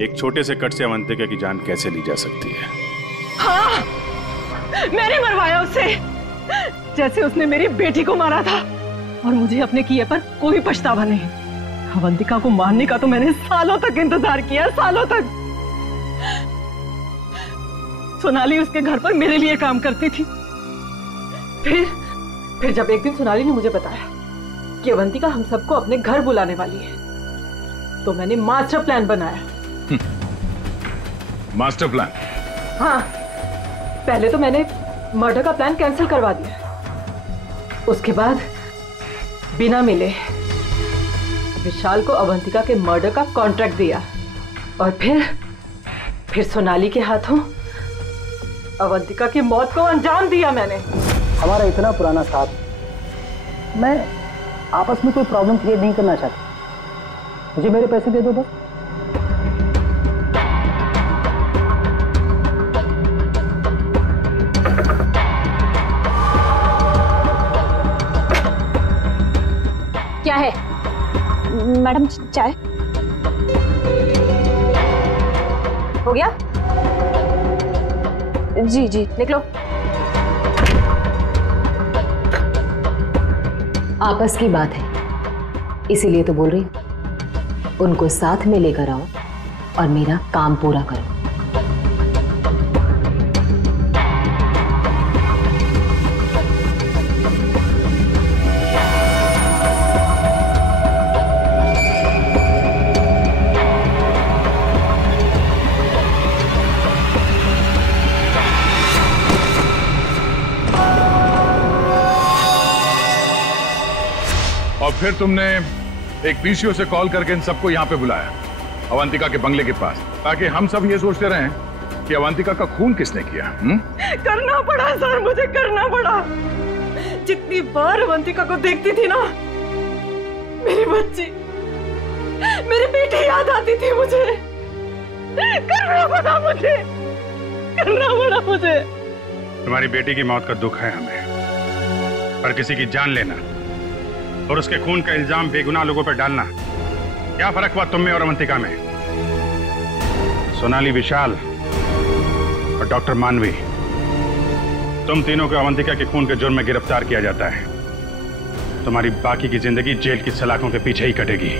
एक छोटे से कट से अवंतिका की जान कैसे ली जा सकती है। हाँ, मैंने मरवाया उसे, जैसे उसने मेरी बेटी को मारा था। और मुझे अपने किए पर कोई पछतावा नहीं। अवंतिका को मारने का तो मैंने सालों तक इंतजार किया, सालों तक। सोनाली उसके घर पर मेरे लिए काम करती थी। फिर जब एक दिन सोनाली ने मुझे बताया कि अवंतिका हम सबको अपने घर बुलाने वाली है, तो मैंने मास्टर प्लान बनाया। Master plan? हाँ, पहले तो मैंने मर्डर का प्लान कैंसिल करवा दिया, उसके बाद बिना मिले विशाल को अवंतिका के मर्डर का कॉन्ट्रैक्ट दिया और फिर सोनाली के हाथों अवंतिका की मौत को अंजाम दिया मैंने। हमारा इतना पुराना साथ, मैं आपस में कोई प्रॉब्लम क्रिएट नहीं करना चाहता, मुझे मेरे पैसे दे दो बस। क्या है मैडम? चाय हो गया? जी जी, निकलो। आपस की बात है, इसीलिए तो बोल रही हूं, उनको साथ में लेकर आओ और मेरा काम पूरा करो। और फिर तुमने एक पीसीओ से कॉल करके इन सबको यहाँ पे बुलाया, अवंतिका के बंगले के पास, ताकि हम सब ये सोचते रहें कि अवंतिका का खून किसने किया। करना पड़ा सर, मुझे करना पड़ा। जितनी बार अवंतिका को देखती थी ना, मेरी बच्ची, मेरी बेटी याद आती थी मुझे। करना पड़ा मुझे, करना पड़ा मुझे। तुम्हारी बेटी की मौत का दुख है हमें, पर किसी की जान लेना और उसके खून का इल्जाम बेगुनाह लोगों पर डालना, क्या फर्क हुआ तुम में और अवंतिका में? सोनाली, विशाल और डॉक्टर मानवी, तुम तीनों को अवंतिका के खून के जुर्म में गिरफ्तार किया जाता है। तुम्हारी बाकी की जिंदगी जेल की सलाखों के पीछे ही कटेगी।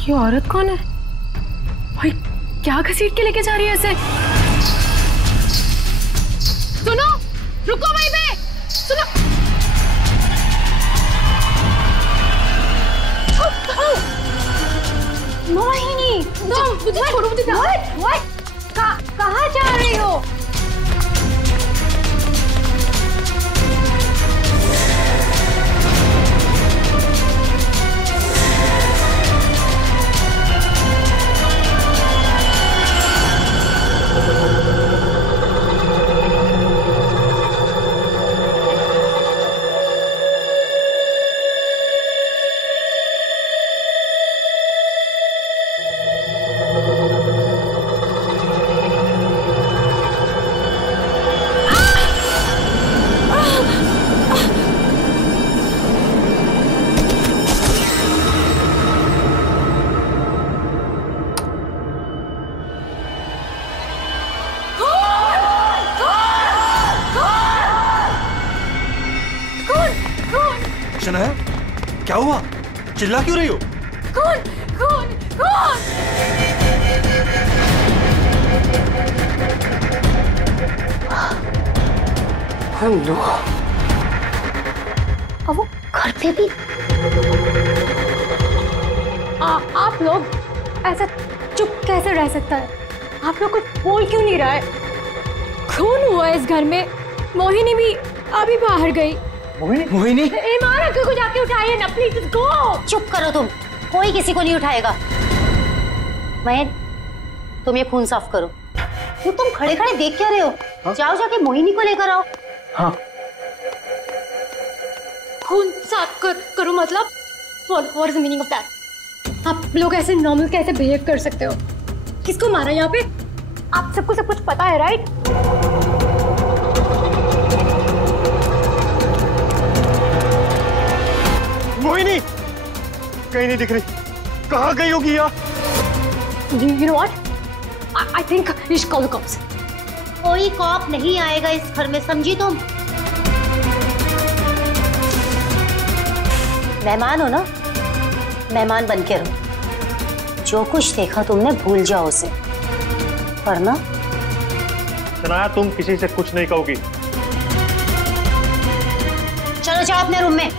ये औरत कौन है भाई? क्या घसीट के लेके जा रही है ऐसे? सुनो, रुको वहीं पे, सुनो। मोहिनी, मुझे छोड़ो, मुझे कहाँ जा रही हो? क्या हुआ? चिल्ला क्यों रही हो? कौन कौन कौन? हेलो, और वो घर पे भी। आप लोग ऐसा चुप कैसे रह सकता है? आप लोग कुछ बोल क्यों नहीं रहा है? खून हुआ इस घर में। मोहिनी भी अभी बाहर गई। मोहिनी ईमान अंकल को जाके उठाइए ना प्लीज। गो। चुप करो तुम, कोई किसी को नहीं उठाएगा। महेश, तुम ये खून साफ करो। तो तुम खड़े खड़े देख क्या रहे हो? हाँ? जाओ जाके मोहिनी को लेकर आओ। हाँ। खून साफ करो मतलब? What is the meaning of that? आप लोग ऐसे नॉर्मल कैसे बिहेव कर सकते हो? किसको मारा यहाँ पे? आप सबको सब कुछ पता है, राइट? मोहिनी कहीं नहीं दिख रही। कहाँ गई होगी यार? You know what? I think we should call the cops. कोई कॉप नहीं आएगा इस घर में, समझी तुम? मेहमान हो ना, मेहमान बन के रहो। जो कुछ देखा तुमने भूल जाओ उसे, वरना सुनाया तुम किसी से कुछ नहीं कहोगी। चलो जाओ अपने रूम में।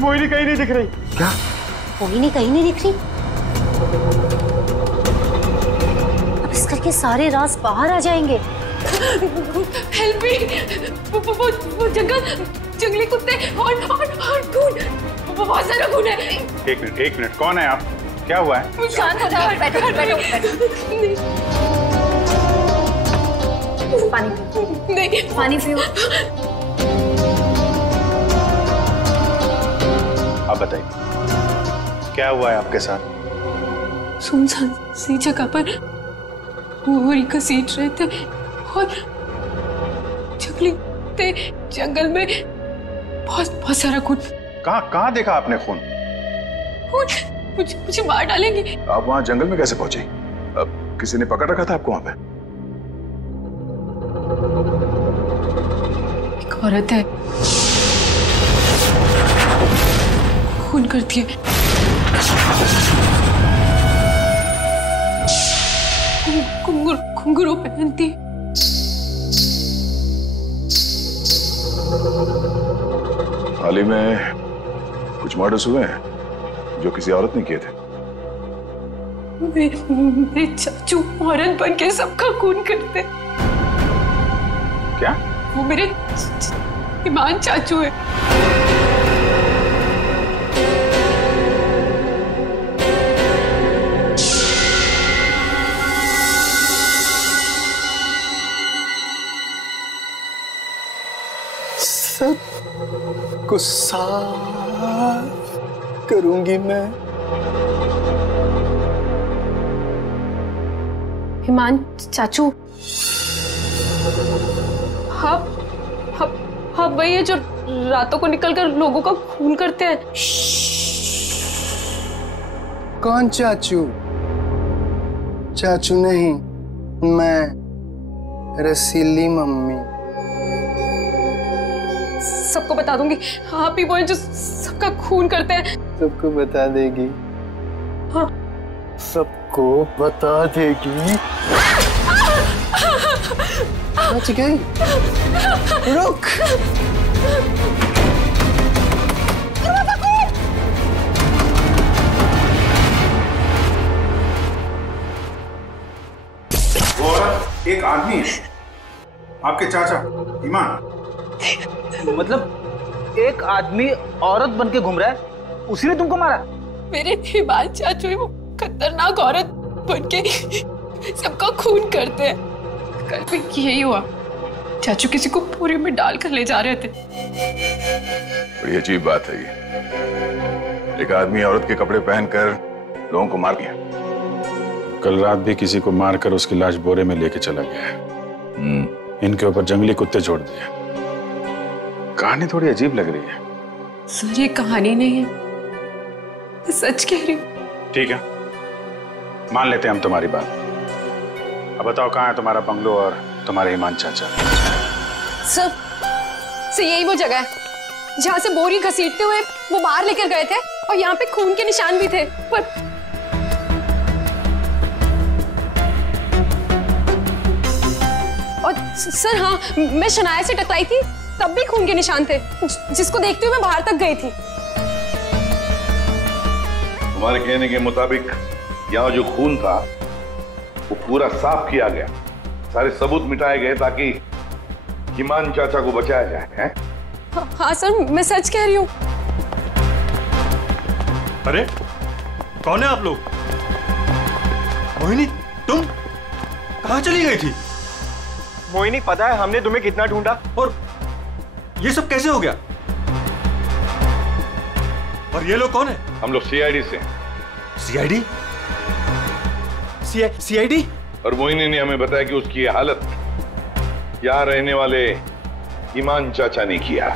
मोहिनी कहीं नहीं दिख रही। क्या? मोहिनी कहीं नहीं दिख रही? अब इस घर के सारे राज बाहर आ जाएंगे। Help me. वो जंगली कुत्ते और खून, बहुत सारा खून है। एक मिनट, कौन है आप? क्या हुआ है? शांत हो जाओ, बैठो। पानी नहीं, पानी पियो। आप बताइए क्या हुआ है आपके साथ? सुनसान सी जगह पर बोरी घसीट रहे थे और जंगल में बहुत सारा खून। कहाँ देखा आपने खून? मुझे मार डालेंगे। आप वहाँ जंगल में कैसे पहुंचे? अब किसी ने पकड़ रखा था आपको वहाँ पे? एक औरत है, खून करती है। घुंघरू पहनती। हाल ही में कुछ मर्डर्स हुए हैं जो किसी औरत ने किए थे। मेरे चाचू औरत बन के सबका खून करते। क्या? वो मेरे ईमान चाचू है। सब को साफ करूंगी मैं। ईमान चाचू, हाँ वही है जो रातों को निकलकर लोगों का खून करते हैं। कौन चाचू? चाचू नहीं, मैं रसीली मम्मी। सबको बता दूंगी, आप ही वो हैं जो सबका खून करते हैं। सबको बता देगी? हाँ। सबको बता देगी? बच गई। रुक। वो औरत एक आदमी है, आपके चाचा ईमान। मतलब एक आदमी औरत बन के घूम रहा है, उसी ने तुमको मारा? मेरे ईमान चाचू वो खतरनाक औरत बन के सबका खून करते हैं। कल भी यही हुआ, चाचू किसी को पूरी में डालकर ले जा रहे थे। बड़ी अजीब बात है ये। एक आदमी औरत के कपड़े पहनकर लोगों को मार दिया। कल रात भी किसी को मारकर उसकी लाश बोरे में लेके चला गया है। इनके ऊपर जंगली कुत्ते छोड़ दिए। कहानी थोड़ी अजीब लग रही है। सर ये कहानी नहीं है, मैं सच कह रही हूँ। ठीक है, मान लेते हैं हम तुम्हारी बात। अब बताओ कहाँ है तुम्हारा बंगलो और तुम्हारे ईमान चाचा? सर यही वो जगह है जहाँ से बोरी घसीटते हुए वो बाहर लेकर गए थे और यहाँ पे खून के निशान भी थे। पर सर हाँ, मैं शनाया से टकराई थी, तब भी खून के निशान थे, जिसको देखते हुए मैं बाहर तक गई थी। तुम्हारे कहने के मुताबिक यहाँ जो खून था वो पूरा साफ किया गया, सारे सबूत मिटाए गए ताकि हिमान चाचा को बचाया जाए, हैं? हाँ सर, मैं सच कह रही हूँ। अरे कौन है आप लोग? मोहिनी, तुम कहाँ चली गई थी? मोहिनी, पता है हमने तुम्हें कितना ढूंढा, और ये सब कैसे हो गया? और ये लोग कौन है? हम लोग सीआईडी से। सीआईडी? सीआईडी? और मोहिनी ने हमें बताया कि उसकी ये हालत यहाँ रहने वाले ईमान चाचा ने किया।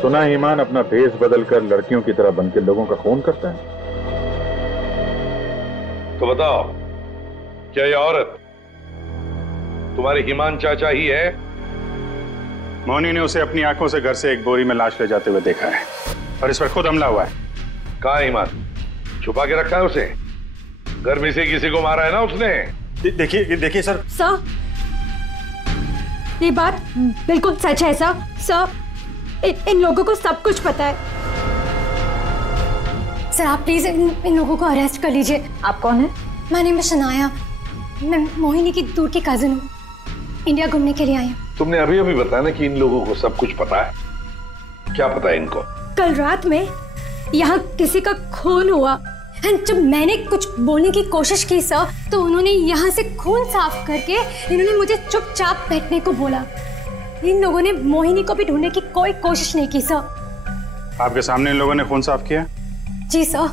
सुना ईमान अपना भेष बदलकर लड़कियों की तरह बनकर लोगों का खून करता है। तो बताओ, क्या ये औरत तुम्हारे हिमान चाचा ही है? मोहिनी ने उसे अपनी आंखों से घर से एक बोरी में लाश ले जाते हुए देखा है और इस पर खुद हमला हुआ है। कहाँ है ईमान? छुपा के रखा है उसे? घर में से किसी को मारा है ना उसने? देखिए सर। सर, ये बात बिल्कुल सच है सर। सर, इन लोगों को सब कुछ पता है। सर आप प्लीज इन लोगों को अरेस्ट कर लीजिए। आप कौन है? माय नेम इज शनाया, मैं मोहिनी की दूर की कजिन हूँ, इंडिया घूमने के लिए आई हूँ। तुमने अभी अभी बताया ना कि इन लोगों को सब कुछ पता है। क्या पता है इनको? कल रात में यहाँ किसी का खून हुआ, जब मैंने कुछ बोलने की कोशिश की सर, तो उन्होंने यहाँ से खून साफ करके इन्होंने मुझे चुपचाप बैठने को बोला। इन लोगों ने मोहिनी को भी ढूंढने की कोई कोशिश नहीं की सर। आपके सामने इन लोगों ने खून साफ किया? जी सर,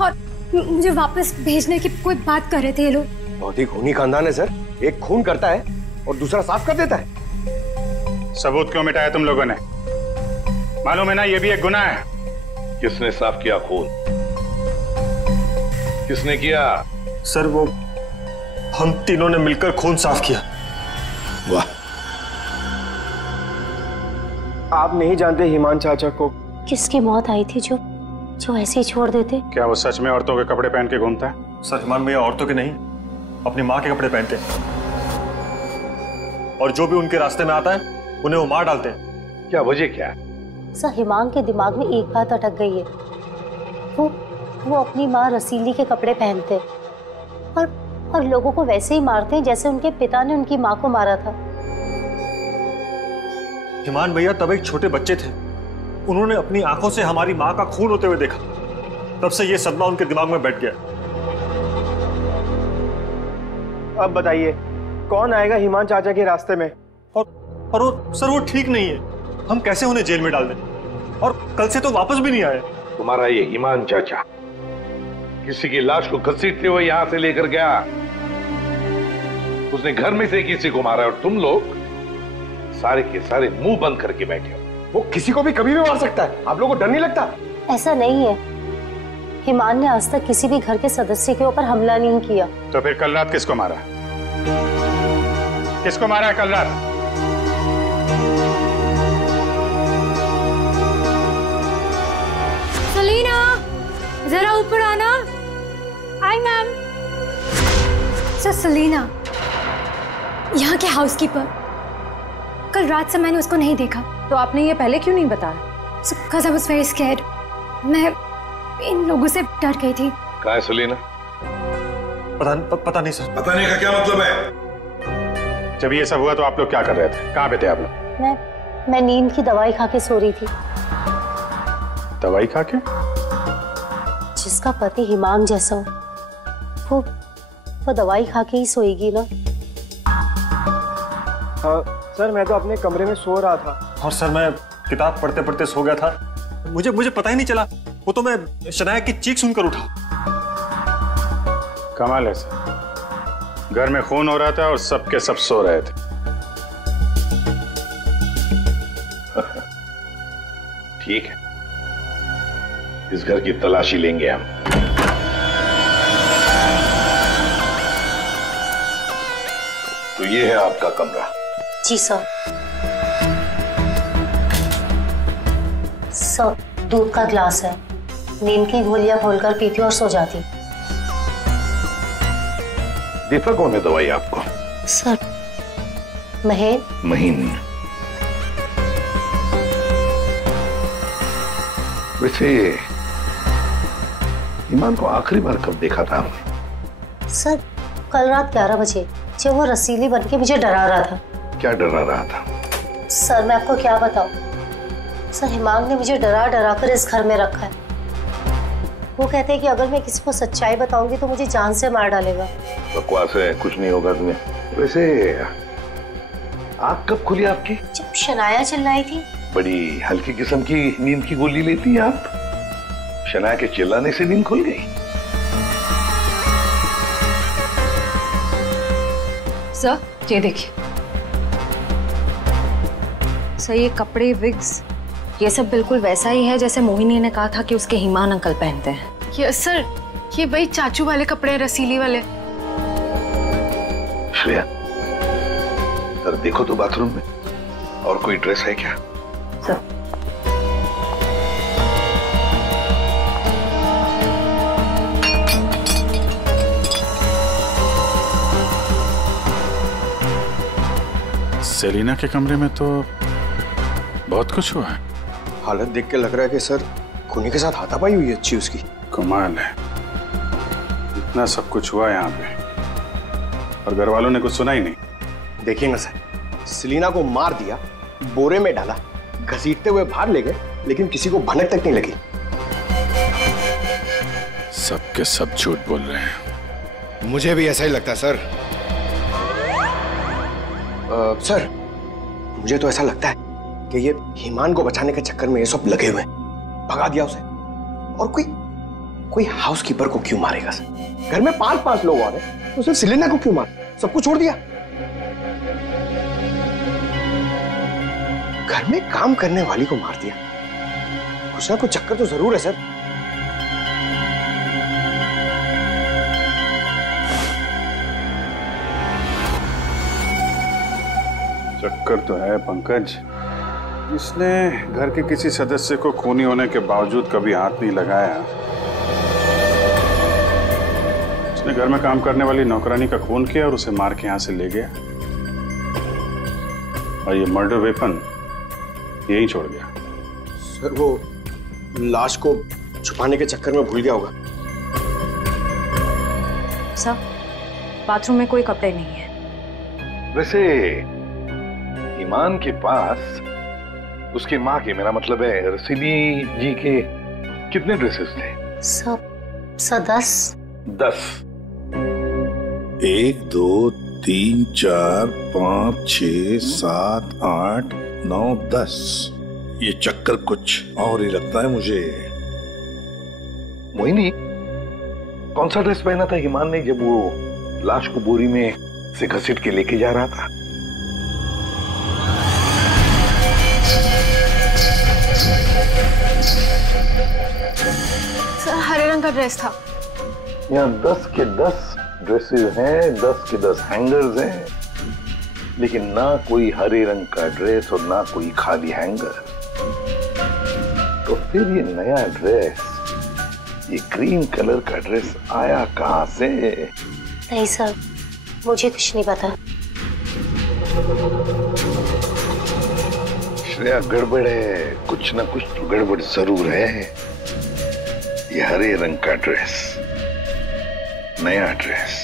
और मुझे वापस भेजने की कोई बात कर रहे थे ये लोग। बहुत ही खूनी खानदान है सर, एक खून करता है और दूसरा साफ कर देता है। सबूत क्यों मिटाया तुम लोगों ने? मालूम है ना ये भी एक गुनाह है। किसने साफ किया खून? किसने किया? सर वो हम तीनों ने मिलकर खून साफ किया। वाह, आप नहीं जानते हिमान चाचा को? किसकी मौत आई थी जो ऐसे ही छोड़ देते? क्या वो सच में औरतों के कपड़े पहन के घूमता है? सर हिमान भैया औरतों के नहीं, अपनी माँ के कपड़े पहनते हैं, और जो भी उनके रास्ते में आता है उन्हें वो मार डालते हैं। क्या वजह क्या है? सर हिमांग के दिमाग में एक बात अटक गई है, वो अपनी माँ रसीली के कपड़े पहनते और लोगों को वैसे ही मारते हैं जैसे उनके पिता ने उनकी माँ को मारा था। हिमान भैया तब एक छोटे बच्चे थे, उन्होंने अपनी आंखों से हमारी माँ का खून होते हुए देखा, तब से ये सदमा उनके दिमाग में बैठ गया। अब बताइए कौन आएगा हिमान चाचा के रास्ते में? और वो सर वो ठीक नहीं है, हम कैसे उन्हें जेल में डाल दें? और कल से तो वापस भी नहीं आए। तुम्हारा ये हिमान चाचा किसी की लाश को घसीटते हुए यहां से लेकर गया, उसने घर में से किसी को मारा और तुम लोग सारे के सारे मुंह बंद करके बैठे हो। वो किसी को भी कभी भी मार सकता है, आप लोगों को डर नहीं लगता? ऐसा नहीं है, हिमान ने आज तक किसी भी घर के सदस्य के ऊपर हमला नहीं किया। तो फिर कल रात किसको मारा? किसको मारा है कल रात? सलीना, जरा ऊपर आना। Hi ma'am. सर सलीना, यहाँ के हाउसकीपर, कल रात से मैंने उसको नहीं देखा। तो आपने ये पहले क्यों नहीं बताया? Because I was very scared. मैं इन लोगों से डर गई थी। कहाँ है सलीना? पता नहीं सर। पता नहीं का क्या मतलब है? जब ये सब हुआ तो आप लोग क्या कर रहे थे? कहाँ पे थे आप लोग? मैं नींद की दवाई खा के सो रही थी। दवाई खा के? जिसका पति हिमांग जैसा हो, वो दवाई खा के ही सोएगी ना। हाँ सर, मैं तो अपने कमरे में सो रहा था और सर मैं किताब पढ़ते पढ़ते सो गया था। मुझे पता ही नहीं चला, वो तो मैं शनाया की चीख सुनकर उठा। कमाल है सर, घर में खून हो रहा था और सबके सब सो रहे थे। ठीक है, इस घर की तलाशी लेंगे हम। तो ये है आपका कमरा। जी सर। सर, दूध का ग्लास है, नींद की गोलियां खोलकर पीती और सो जाती। देता कौन है दवाई आपको? सर महीन। महीन। वैसे ईमान को आखिरी बार कब देखा था आपने? सर कल रात 11 बजे जब वो रसीली बन के मुझे डरा रहा था। क्या डरा रहा था? सर मैं आपको क्या बताऊं, सर हिमांग ने मुझे डरा डरा कर इस घर में रखा है। वो कहते हैं कि अगर मैं किसी को सच्चाई बताऊंगी तो मुझे जान से मार डालेगा। बकवास है, कुछ नहीं होगा तुम्हें। वैसे आँख कब खुली आपकी? जब शनाया चिल्लाई थी। बड़ी हल्की किस्म की नींद की गोली लेती हैं आप। शनाया के चिल्लाने से नींद खुल गई? सर ये देखिए सर, ये कपड़े, विग्स, ये सब बिल्कुल वैसा ही है जैसे मोहिनी ने कहा था कि उसके हिमान अंकल पहनते हैं। यस सर, ये वही चाचू वाले कपड़े, रसीली वाले। श्रेया सर देखो तो बाथरूम में और कोई ड्रेस है क्या? सर सेलिना के कमरे में तो बहुत कुछ हुआ है। हालत देख के लग रहा है कि सर खूनी के साथ हाथापाई हुई अच्छी उसकी। कमाल है, इतना सब कुछ हुआ यहाँ पे और घर वालों ने कुछ सुना ही नहीं। देखिए ना सर, सेलिना को मार दिया, बोरे में डाला, घसीटते हुए बाहर ले गए, लेकिन किसी को भनक तक नहीं लगी। सब के सब झूठ बोल रहे हैं। मुझे भी ऐसा ही लगता है सर। सर मुझे तो ऐसा लगता है कि ये हिमान को बचाने के चक्कर में ये सब लगे हुए हैं। भगा दिया उसे, और कोई हाउसकीपर को क्यों मारेगा सर? घर में 5-5 लोग और हैं, तो सिर्फ सेलिना को क्यों मार? सबको छोड़ दिया। घर में काम करने वाली को मार दिया। कुछ ना कुछ चक्कर तो जरूर है सर। चक्कर तो है पंकज। इसने घर के किसी सदस्य को खूनी होने के बावजूद कभी हाथ नहीं लगाया। उसने घर में काम करने वाली नौकरानी का खून किया और उसे मार के यहां से ले गया, और ये मर्डर वेपन यहीं छोड़ गया। सर वो लाश को छुपाने के चक्कर में भूल गया होगा। सर बाथरूम में कोई कपड़े नहीं है। वैसे ईमान के पास उसकी माँ के, मेरा मतलब है रसीली जी के, कितने ड्रेसेस थे? सब 10। 10। 1 2 3 4 5 6 7 8 9 10। ये चक्कर कुछ और ही लगता है मुझे। मोहिनी, कौन सा ड्रेस पहना था ईमान ने जब वो लाश को बोरी में से घसीट के लेके जा रहा था? सर हरे रंग का ड्रेस था। यहाँ 10 के 10 ड्रेसेस हैं, 10 के 10 हैंगर्स हैं, लेकिन ना कोई हरे रंग का ड्रेस और ना कोई खाली हैंगर। तो फिर ये नया ड्रेस, ये ग्रीन कलर का ड्रेस आया कहाँ से? नहीं सर, मुझे कुछ नहीं पता। श्रेया गड़बड़ है, कुछ ना कुछ तो गड़बड़ जरूर है। ये हरे रंग का ड्रेस, नया ड्रेस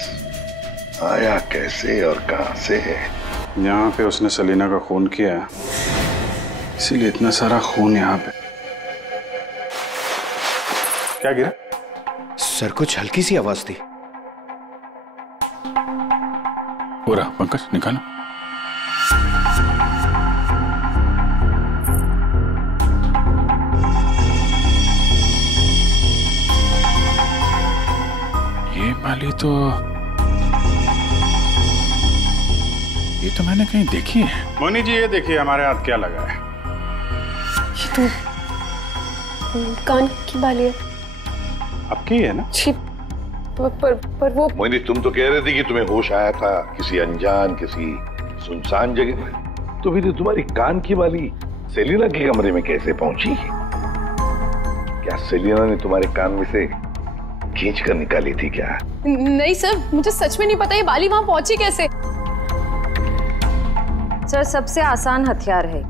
आया कैसे और कहां से? यहाँ पे उसने सेलिना का खून किया, इसीलिए इतना सारा खून यहाँ पे। क्या गिरा? सर कुछ हल्की सी आवाज थी। पूरा पंकज निकालो। ये वाली तो मैंने कहीं देखी है। मोनी जी ये देखिए हमारे हाथ क्या लगा है। ये तो कान की बाली है। आपकी है ना? पर वो मोनी, तुम तो कह रहे थे कि तुम्हें होश आया था किसी अनजान, किसी सुनसान जगह में, तो फिर तुम्हारी कान की बाली सेलिना के कमरे में कैसे पहुंची? क्या सेलिना ने तुम्हारे कान में से खींच कर निकाली थी क्या? नहीं सर, मुझे सच में नहीं पता ये बाली वहां पहुंची कैसे। सर सबसे आसान हथियार है,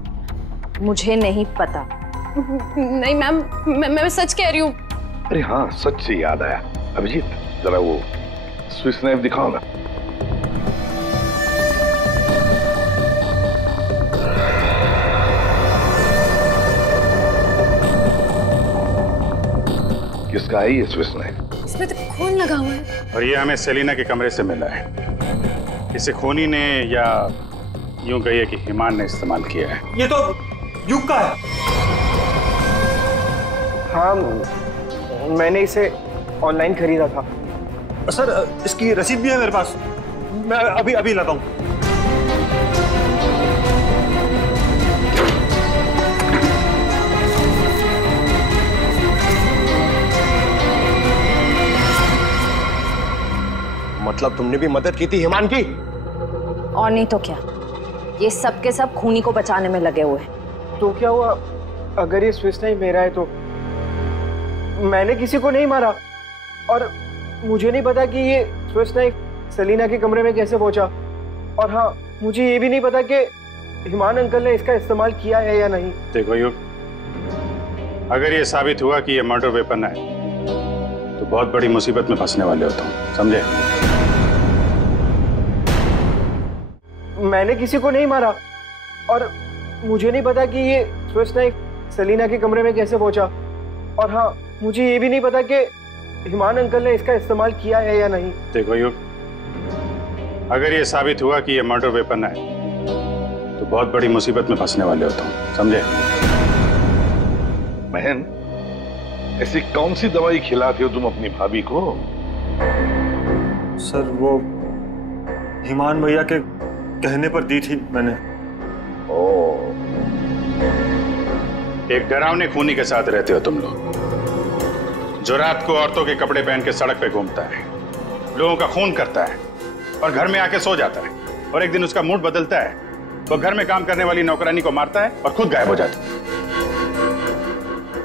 मुझे नहीं पता। नहीं मैम, मैं सच कह रही हूँ। अरे हाँ, सच से याद आया, अभिजीत जरा वो स्विस नाइफ दिखाओ ना। किसका है ये स्विस नाइफ? इसमें तो खून लगा हुआ है। और ये हमें सेलिना के कमरे से मिला है। इसे खूनी ने या यूं कहिए कि हिमान ने इस्तेमाल किया है। ये तो युग का है। हाँ, मैंने इसे ऑनलाइन खरीदा था। सर इसकी रसीद भी है मेरे पास, मैं अभी लाता हूँ। मतलब तुमने भी मदद की थी हिमान की? और नहीं तो क्या, ये सब के सब खूनी को बचाने में लगे हुए हैं। तो क्या हुआ अगर ये स्विस नाइफ मेरा है तो? मैंने किसी को नहीं मारा और मुझे नहीं पता कि ये स्विस नाइफ सेलिना के कमरे में कैसे पहुंचा। और हाँ, मुझे ये भी नहीं पता कि हिमान अंकल ने इसका इस्तेमाल किया है या नहीं। देखो युग, अगर ये साबित हुआ कि ये मर्डर वेपन है तो बहुत बड़ी मुसीबत में फंसने वाले हो तुम, समझे? मैंने किसी को नहीं मारा और मुझे नहीं पता कि ये स्विस नाइफ सेलिना के कमरे में कैसे पहुंचा। और हाँ, मुझे ये भी नहीं पता कि हिमान अंकल ने इसका इस्तेमाल किया है या नहीं। देखो युग, अगर ये साबित हुआ कि ये मर्डर वेपन है तो बहुत बड़ी मुसीबत में फंसने वाले हो तुम, समझे? बहन, ऐसी कौन सी दवाई खिलाते हो तुम अपनी भाभी को? सर वो हिमान भैया के कहने पर दी थी मैंने। एक डरावने खूनी के साथ रहते हो तुम लोग, जो रात को औरतों के कपड़े पहन के सड़क पे घूमता है, लोगों का खून करता है और घर में आके सो जाता है। और एक दिन उसका मूड बदलता है, वो घर में काम करने वाली नौकरानी को मारता है और खुद गायब हो जाता है।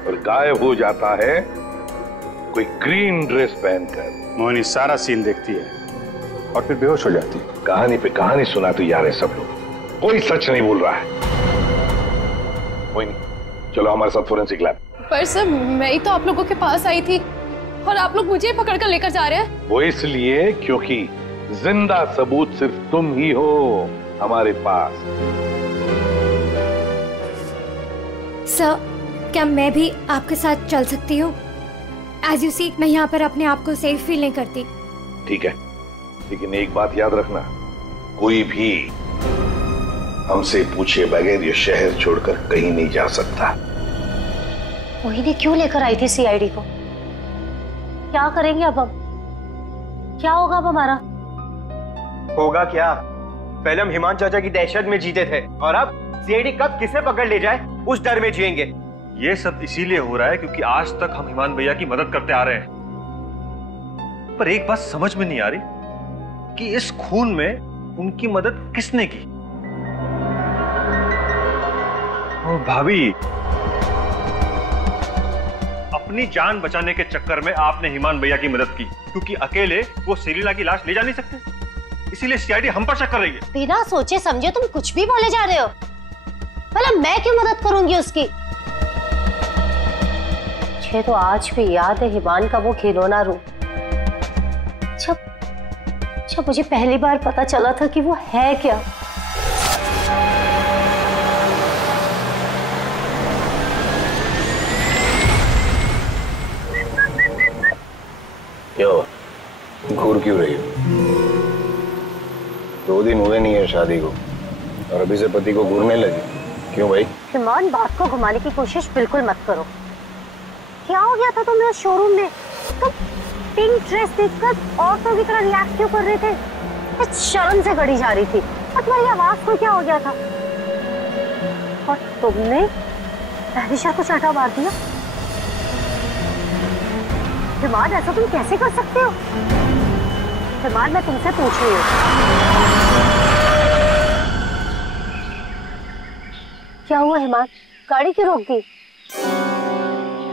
और गायब हो जाता है कोई ग्रीन ड्रेस पहनकर। मोहिनी सारा सीन देखती है और फिर बेहोश हो जाती है। कहानी पे कहानी सुनाते जा रहे सब लोग, कोई सच नहीं बोल रहा है। मोहिनी, चलो हमारे साथ फोरेंसिक लैब। पर सर मैं ही तो आप लोगों के पास आई थी और आप लोग मुझे पकड़ कर लेकर जा रहे हैं। वो इसलिए क्योंकि जिंदा सबूत सिर्फ तुम ही हो हमारे पास। सर, क्या मैं भी आपके साथ चल सकती हूँ? एज यू सी, मैं यहाँ पर अपने आप को सेफ फील नहीं करती। ठीक है, लेकिन एक बात याद रखना, कोई भी हमसे पूछे बगैर ये शहर छोड़कर कहीं नहीं जा सकता। मोहिनी क्यों लेकर आई थी सीआईडी को? क्या करेंगे अब हम? क्या होगा अब हमारा? होगा क्या? पहले हम हिमान चाचा की दहशत में जीते थे और अब सीआईडी कब किसे पकड़ ले जाए उस डर में जिएंगे। ये सब इसीलिए हो रहा है क्योंकि आज तक हम हिमान भैया की मदद करते आ रहे हैं। पर एक बात समझ में नहीं आ रही कि इस खून में उनकी मदद किसने की। ओ भाभी, अपनी जान बचाने के चक्कर में आपने हिमान भैया की मदद की क्योंकि अकेले वो सेलिना की लाश ले जा नहीं सकते, इसीलिए सीआईडी हम पर शक कर रही है। बिना सोचे समझे तुम कुछ भी बोले जा रहे हो। भला मैं क्यों मदद करूंगी उसकी? मुझे तो आज भी याद है हिमान का वो खिलौना रूप, जब मुझे पहली बार पता चला था कि वो है क्या। क्या हुआ? घूर क्यों रही हो? 2 दिन हुए नहीं है शादी को और अभी से पति को घूरने लगी, क्यों भाई? हिमान, बात को घुमाने की कोशिश बिल्कुल मत करो। क्या हो गया था तुम्हें शोरूम में? तुम पिंक ड्रेस देखकर औरतों की तरह रिएक्ट क्यों कर रहे थे? शर्म से गड़ी जा रही थी और तुम्हारी आवाज को क्या हो गया था? और तुमने तहरीशा को चाटा मार दिया। हिमान, ऐसा तुम कैसे कर सकते हो? हिमान, मैं तुमसे पूछ रही हूँ, क्या हुआ हिमान? गाड़ी क्यों रोक दी?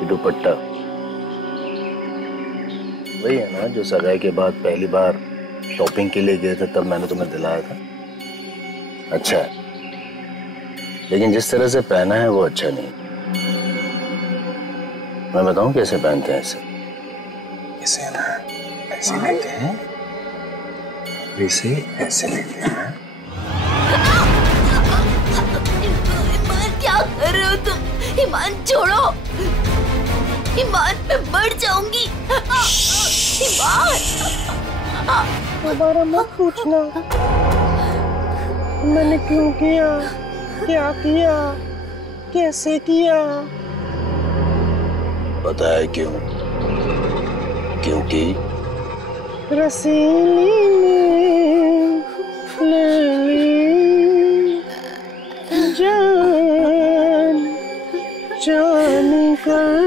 दुपट्टा वही है ना जो सगाई के बाद पहली बार शॉपिंग के लिए गए थे, तब मैंने तुम्हें दिलाया था। अच्छा है, लेकिन जिस तरह से पहना है वो अच्छा नहीं। मैं बताऊं कैसे पहनते हैं इसे? इसे ना ऐसे लेते हैं, इसे ऐसे लेते हैं। ईमान क्या कर रहे हो तुम? ईमान छोड़ो, ईमान मैं मर जाऊंगी। ईमान दोबारा मत पूछना मैंने क्यों किया, क्या किया, कैसे किया। पता है क्यों? क्योंकि रसीली ने ले ली जान जान कर।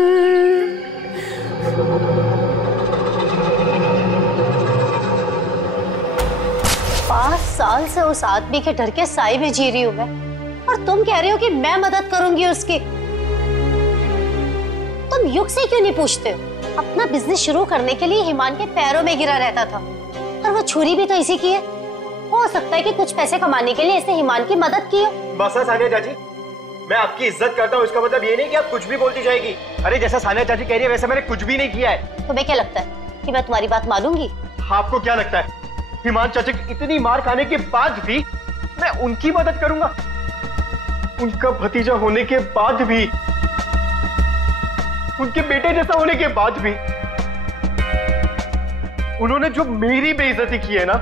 5 साल से उस आदमी के डर के साए में जी रही हूँ मैं, और तुम कह रहे हो कि मैं मदद करूंगी उसकी। तुम युग से क्यों नहीं पूछते हो? अपना बिजनेस शुरू करने के लिए हिमान के पैरों में गिरा रहता था, और वो छुरी भी तो इसी की है। हो सकता है कि कुछ पैसे कमाने के लिए इसने हिमान की मदद की हो। बस है सानिया चाची, मैं आपकी इज्जत करता हूँ, इसका मतलब ये नहीं कि आप कुछ भी बोलती जाएगी। अरे जैसा सानिया चाची कह रही है वैसे मैंने कुछ भी नहीं किया है। तुम्हें क्या लगता है कि मैं तुम्हारी बात मानूंगी? आपको क्या लगता है हिमान चाचा की इतनी मार खाने के बाद भी मैं उनकी मदद करूंगा? उनका भतीजा होने के बाद भी, उनके बेटे जैसा होने के बाद भी उन्होंने जो मेरी बेइज्जती की है ना,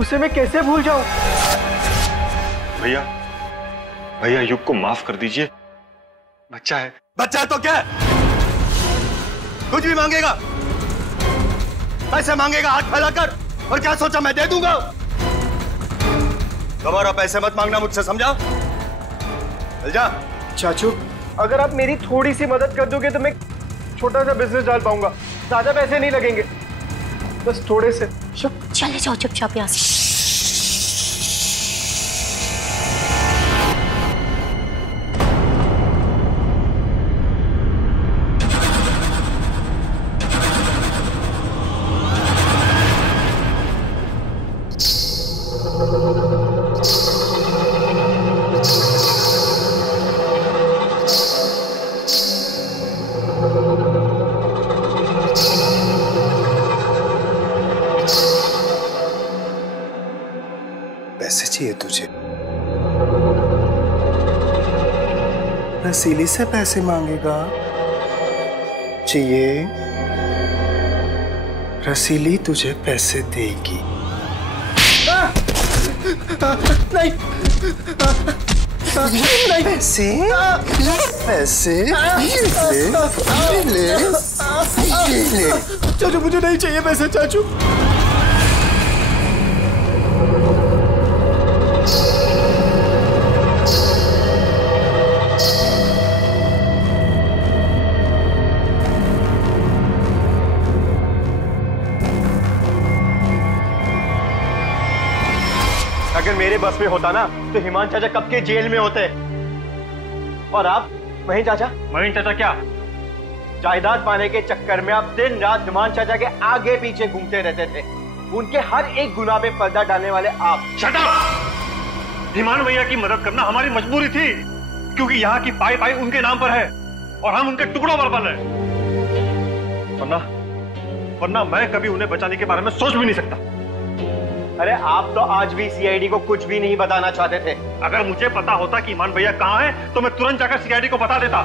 उसे मैं कैसे भूल जाऊं? भैया भैया युग को माफ कर दीजिए, बच्चा है। बच्चा है तो क्या है? कुछ भी मांगेगा, पैसे मांगेगा हाथ फैलाकर, और क्या सोचा मैं दे दूंगा? दोबारा पैसे मत मांगना मुझसे, समझा? चल जा। चाचू अगर आप मेरी थोड़ी सी मदद कर दोगे तो मैं छोटा सा बिजनेस डाल पाऊंगा, ज्यादा पैसे नहीं लगेंगे, बस थोड़े से। चले जाओ चुपचाप यहाँ से। पैसे चाहिए तुझे? रसीली से पैसे मांगेगा? चाहिए? रसीली तुझे पैसे देगी। नहीं नहीं, पैसे पैसे ले ले। चाचू मुझे नहीं चाहिए पैसे चाचू। अगर मेरे बस में होता ना तो हिमान चाचा कब के जेल में होते। और आप महीन चाचा? महीन चाचा क्या? जायदाद पाने के चक्कर में आप दिन रात हिमान चाचा के आगे पीछे घूमते रहते थे। उनके हर एक गुनाह पे पर्दा डालने वाले आप। Shut up! हिमान भैया की मदद करना हमारी मजबूरी थी, क्योंकि यहाँ की पाई पाई उनके नाम पर है और हम उनके टुकड़ों पर पल रहे। वरना मैं कभी उन्हें बचाने के बारे में सोच भी नहीं सकता। अरे आप तो आज भी सीआईडी को कुछ भी नहीं बताना चाहते थे। अगर मुझे पता होता कि ईमान भैया कहाँ है तो मैं तुरंत जाकर सीआईडी को बता देता।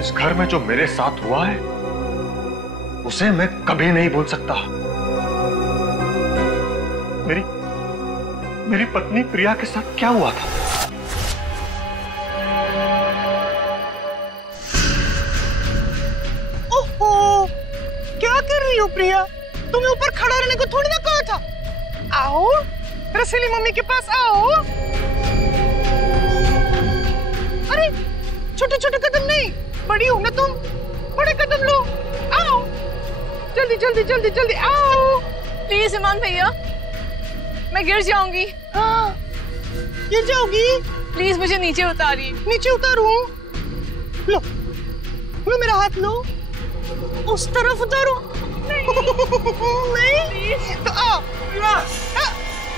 इस घर में जो मेरे साथ हुआ है उसे मैं कभी नहीं भूल सकता। मेरी पत्नी प्रिया के साथ क्या हुआ था? ओहो, क्या कर रही हो प्रिया? तुम्हें ऊपर खड़ा रहने को थोड़ी ना कहा था। आओ रसीली मम्मी के पास आओ। अरे छोटे छोटे कदम नहीं, बड़ी हो ना तुम, बड़े कदम लो। आओ जल्दी जल्दी जल्दी जल्दी आओ। प्लीज ईमान भैया, मैं गिर जाऊंगी। हाँ गिर जाओगी? प्लीज मुझे नीचे उतारिए। नीचे उतारूं? लो लो मेरा हाथ लो, उस तरफ उतारो। नहीं तो आओ।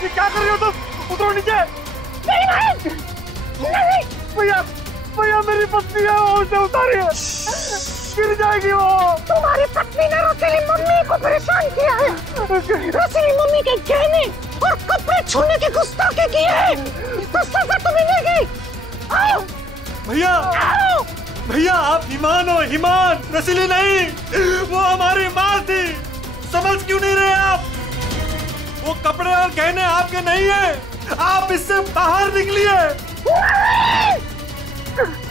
ये क्या कर रहे हो तुम? उतरो नीचे। नहीं भैया भैया मेरी पत्नी है, वो उसे उतारिए, गिर जाएगी वो। तुम्हारी पत्नी ने रसीली मम्मी को परेशान किया है। रसीली मम्मी के गहने और कपड़े छूने की गुस्ताखी की है, तो सजा तो मिलेगी। आओ भैया। आओ भैया आप ईमान हो, ईमान, रसीली नहीं, वो हमारी माँ थी। समझ क्यों नहीं रहे आप? वो कपड़े और गहने आपके नहीं है, आप इससे बाहर निकलिए।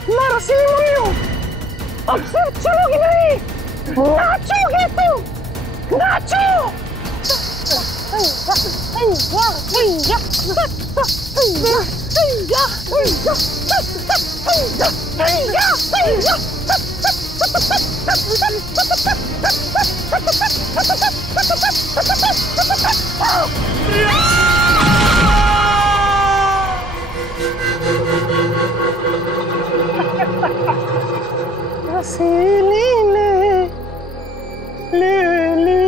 मैं रसीली मम्मी हूँ, अब सिर्फ चलोगी नहीं, नाचोगे तुम, नाचो। रसीली ले ले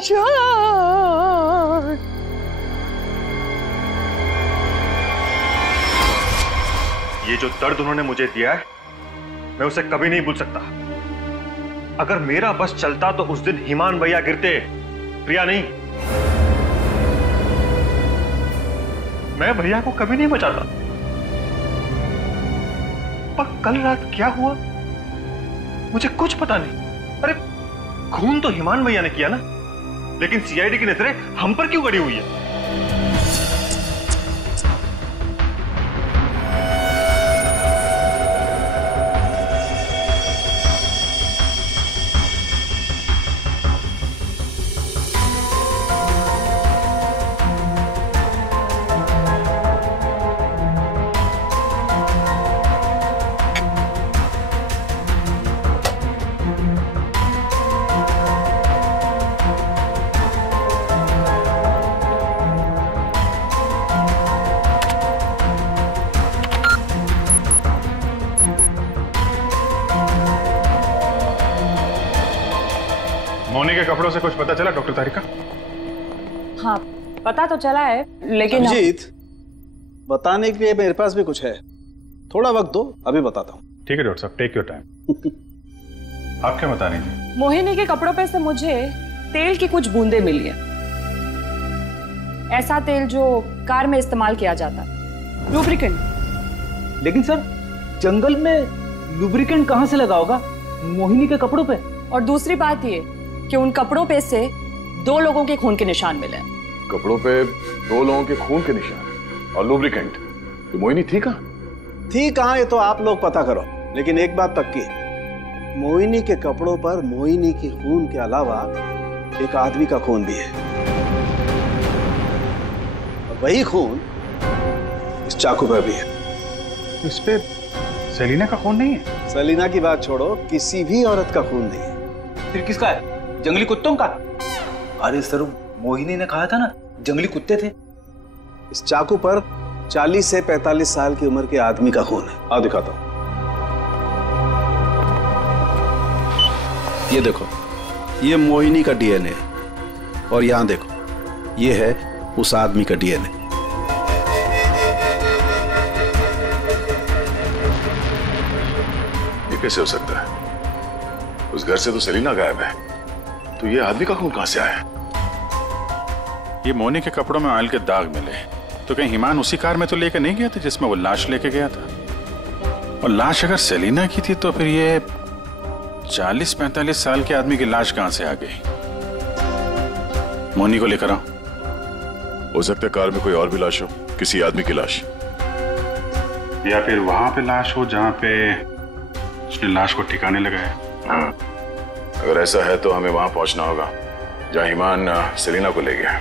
जान। ये जो दर्द उन्होंने मुझे दिया है, मैं उसे कभी नहीं भूल सकता। अगर मेरा बस चलता तो उस दिन ईमान भैया गिरते, प्रिया नहीं। मैं भैया को कभी नहीं बचाता। पर कल रात क्या हुआ मुझे कुछ पता नहीं। अरे खून तो ईमान भैया ने किया ना, लेकिन सीआईडी की नजरें हम पर क्यों गड़ी हुई है? मोनी के कपड़ों से कुछ पता चला डॉक्टर तारिका? हाँ पता तो चला है, लेकिन अभिजीत, बताने के लिए मेरे पास भी कुछ है, थोड़ा वक्त दो, अभी बताता हूँ। ठीक है डॉक्टर साहब, टेक योर टाइम। आप क्या बता रही थी? मोहिनी के कपड़ों पे से मुझे तेल की कुछ बूंदें मिली है। ऐसा तेल जो कार में इस्तेमाल किया जाता है, लुब्रिकेंट। लेकिन सर जंगल में लुब्रिकेंट कहाँ से लगा होगा मोहिनी के कपड़ों पे? और दूसरी बात ये कि उन कपड़ों पे से 2 लोगों के खून के निशान मिले। कपड़ों पे 2 लोगों के खून के निशान और लुब्रिकेंट। तो मोहिनी थी कहाँ? थी कहाँ ये तो आप लोग पता करो, लेकिन एक बात पक्की है, मोहिनी के कपड़ों पर मोहिनी के खून के अलावा एक आदमी का खून भी है। और वही खून इस चाकू पर भी है। इस पे सेलिना का खून नहीं है? सेलिना की बात छोड़ो, किसी भी औरत का खून नहीं है। फिर किसका है? जंगली कुत्तों का? अरे सर मोहिनी ने कहा था ना जंगली कुत्ते थे। इस चाकू पर 40 से 45 साल की उम्र के आदमी का खून है। आओ दिखाता हूं। ये देखो, ये मोहिनी का डीएनए है और यहां देखो, ये है उस आदमी का डीएनए। ये कैसे हो सकता है? उस घर से तो सेलिना गायब है, तो ये आदमी का खून कहां से आया? ये मोनी के कपड़ों में ऑयल के दाग मिले, तो कहीं ईमान उसी कार में तो लेकर नहीं गया था जिसमें वो लाश लेके गया था? और लाश अगर सेलिना की थी तो फिर ये 40-45 साल के आदमी की लाश कहां से आ गई? मोनी को लेकर आओ। हो सकता है कार में कोई और भी लाश हो, किसी आदमी की लाश, या फिर वहां पे लाश हो जहां पे उसने लाश को ठिकाने लगाया। हाँ, अगर ऐसा है तो हमें वहां पहुंचना होगा जहां ईमान सेलिना को ले गया।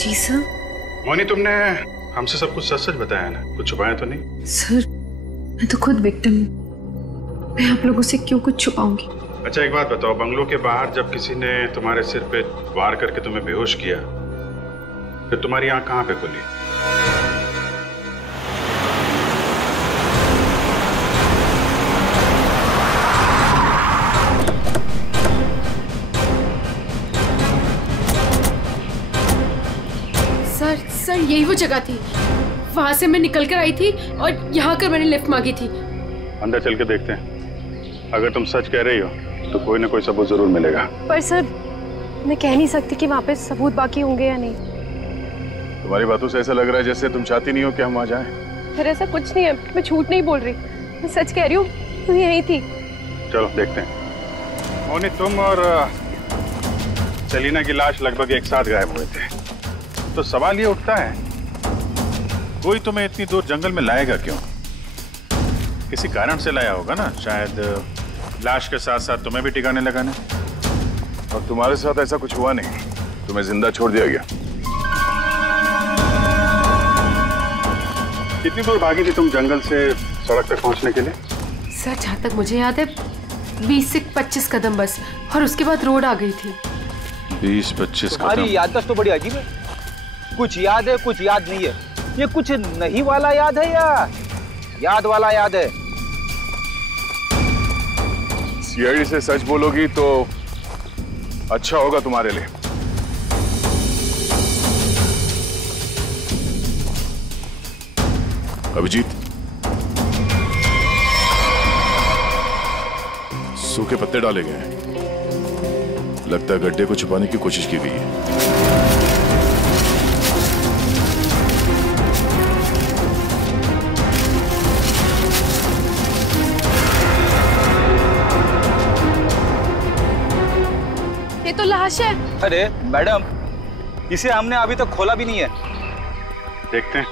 जी सर। मोनी तुमने हमसे सब कुछ सच सच बताया ना, कुछ छुपाया तो नहीं? सर मैं तो खुद विक्टिम हूँ, मैं आप लोगों से क्यों कुछ छुपाऊंगी? अच्छा एक बात बताओ, बंगलों के बाहर जब किसी ने तुम्हारे सिर पे वार करके तुम्हें बेहोश किया, फिर तुम्हारी आंख कहाँ पे खुली? सर यही वो जगह थी। वहां से मैं निकल कर आई थी और यहाँ कर मैंने लिफ्ट मांगी थी। अंदर चल के देखते हैं। अगर तुम सच कह रही हो तो कोई ना कोई सबूत जरूर मिलेगा। पर सर मैं कह नहीं सकती कि वहाँ पे सबूत बाकी होंगे या नहीं। तुम्हारी बातों से ऐसा लग रहा है जैसे तुम चाहती नहीं हो कि हम वहाँ जाएं। सर ऐसा कुछ नहीं है, मैं झूठ नहीं बोल रही, मैं सच कह रही हूँ, तू यही थी। चलो देखते हैं। मोनी, तुम और सेलिना की लाश लगभग एक साथ गायब हुए थे, तो सवाल ये उठता है कोई तुम्हें इतनी दूर जंगल में लाएगा क्यों? किसी कारण से लाया होगा ना, शायद लाश के साथ साथ तुम्हें भी ठिकाने लगाने। और तुम्हारे साथ ऐसा कुछ हुआ नहीं, तुम्हें जिंदा छोड़ दिया गया। कितनी दूर भागी थी तुम जंगल से सड़क तक पहुंचने के लिए? सर जहाँ तक मुझे याद है 20 से 25 कदम बस, और उसके बाद रोड आ गई थी। 20-25 कदम। तुम्हारी याददाश्त तो बड़ी अजीब है, कुछ याद है कुछ याद नहीं है। ये कुछ नहीं वाला याद है या याद वाला याद है? सीआईडी से सच बोलोगी तो अच्छा होगा तुम्हारे लिए। अभिजीत, सूखे पत्ते डाले गए हैं, लगता है गड्ढे को छुपाने की कोशिश की गई है। ये तो लाश है। अरे मैडम, इसे हमने अभी तक खोला भी नहीं है। देखते हैं।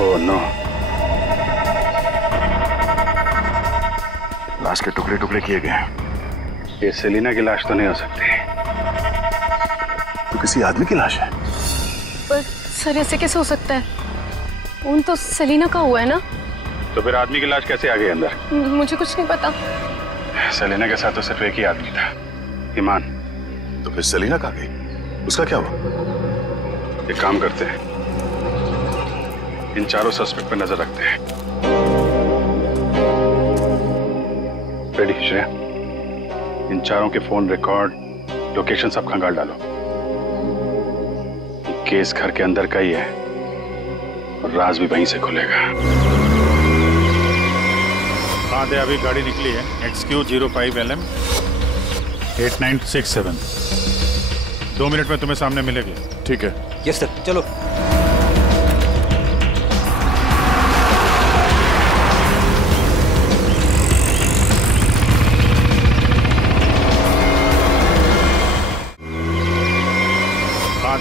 ओह नो, लाश के टुकड़े टुकड़े किए गए हैं। ये सेलिना की लाश तो नहीं हो सकती, तो किसी आदमी की लाश है। पर सर ऐसे कैसे हो सकता है? खून तो सेलिना का हुआ है ना। तो फिर आदमी की लाश कैसे आ गई अंदर? मुझे कुछ नहीं पता। सेलिना के साथ तो सिर्फ एक ही आदमी था, ईमान। तो फिर सेलिना कहाँ गई? उसका क्या हुआ? एक काम करते हैं, इन चारों सस्पेक्ट पर नजर रखते हैं। रेडी श्रेया, इन चारों के फोन रिकॉर्ड, लोकेशन सब खंगाल डालो। केस घर के अंदर का ही है और राज भी वहीं से खुलेगा। हाँ दे, अभी गाड़ी निकली है XQ05LM 8967। 2 मिनट में तुम्हें सामने मिलेगी। ठीक है। यस सर, चलो।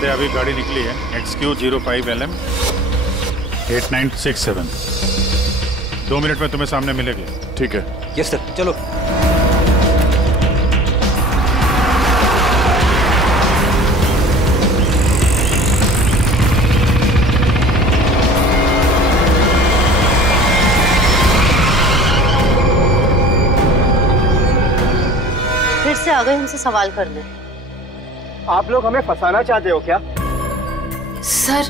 अभी गाड़ी निकली है XQ05LM 8967। 2 मिनट में तुम्हें सामने मिलेगी। ठीक है। यस सर, चलो। फिर से आ गए हमसे सवाल करने। आप लोग हमें फंसाना चाहते हो क्या? सर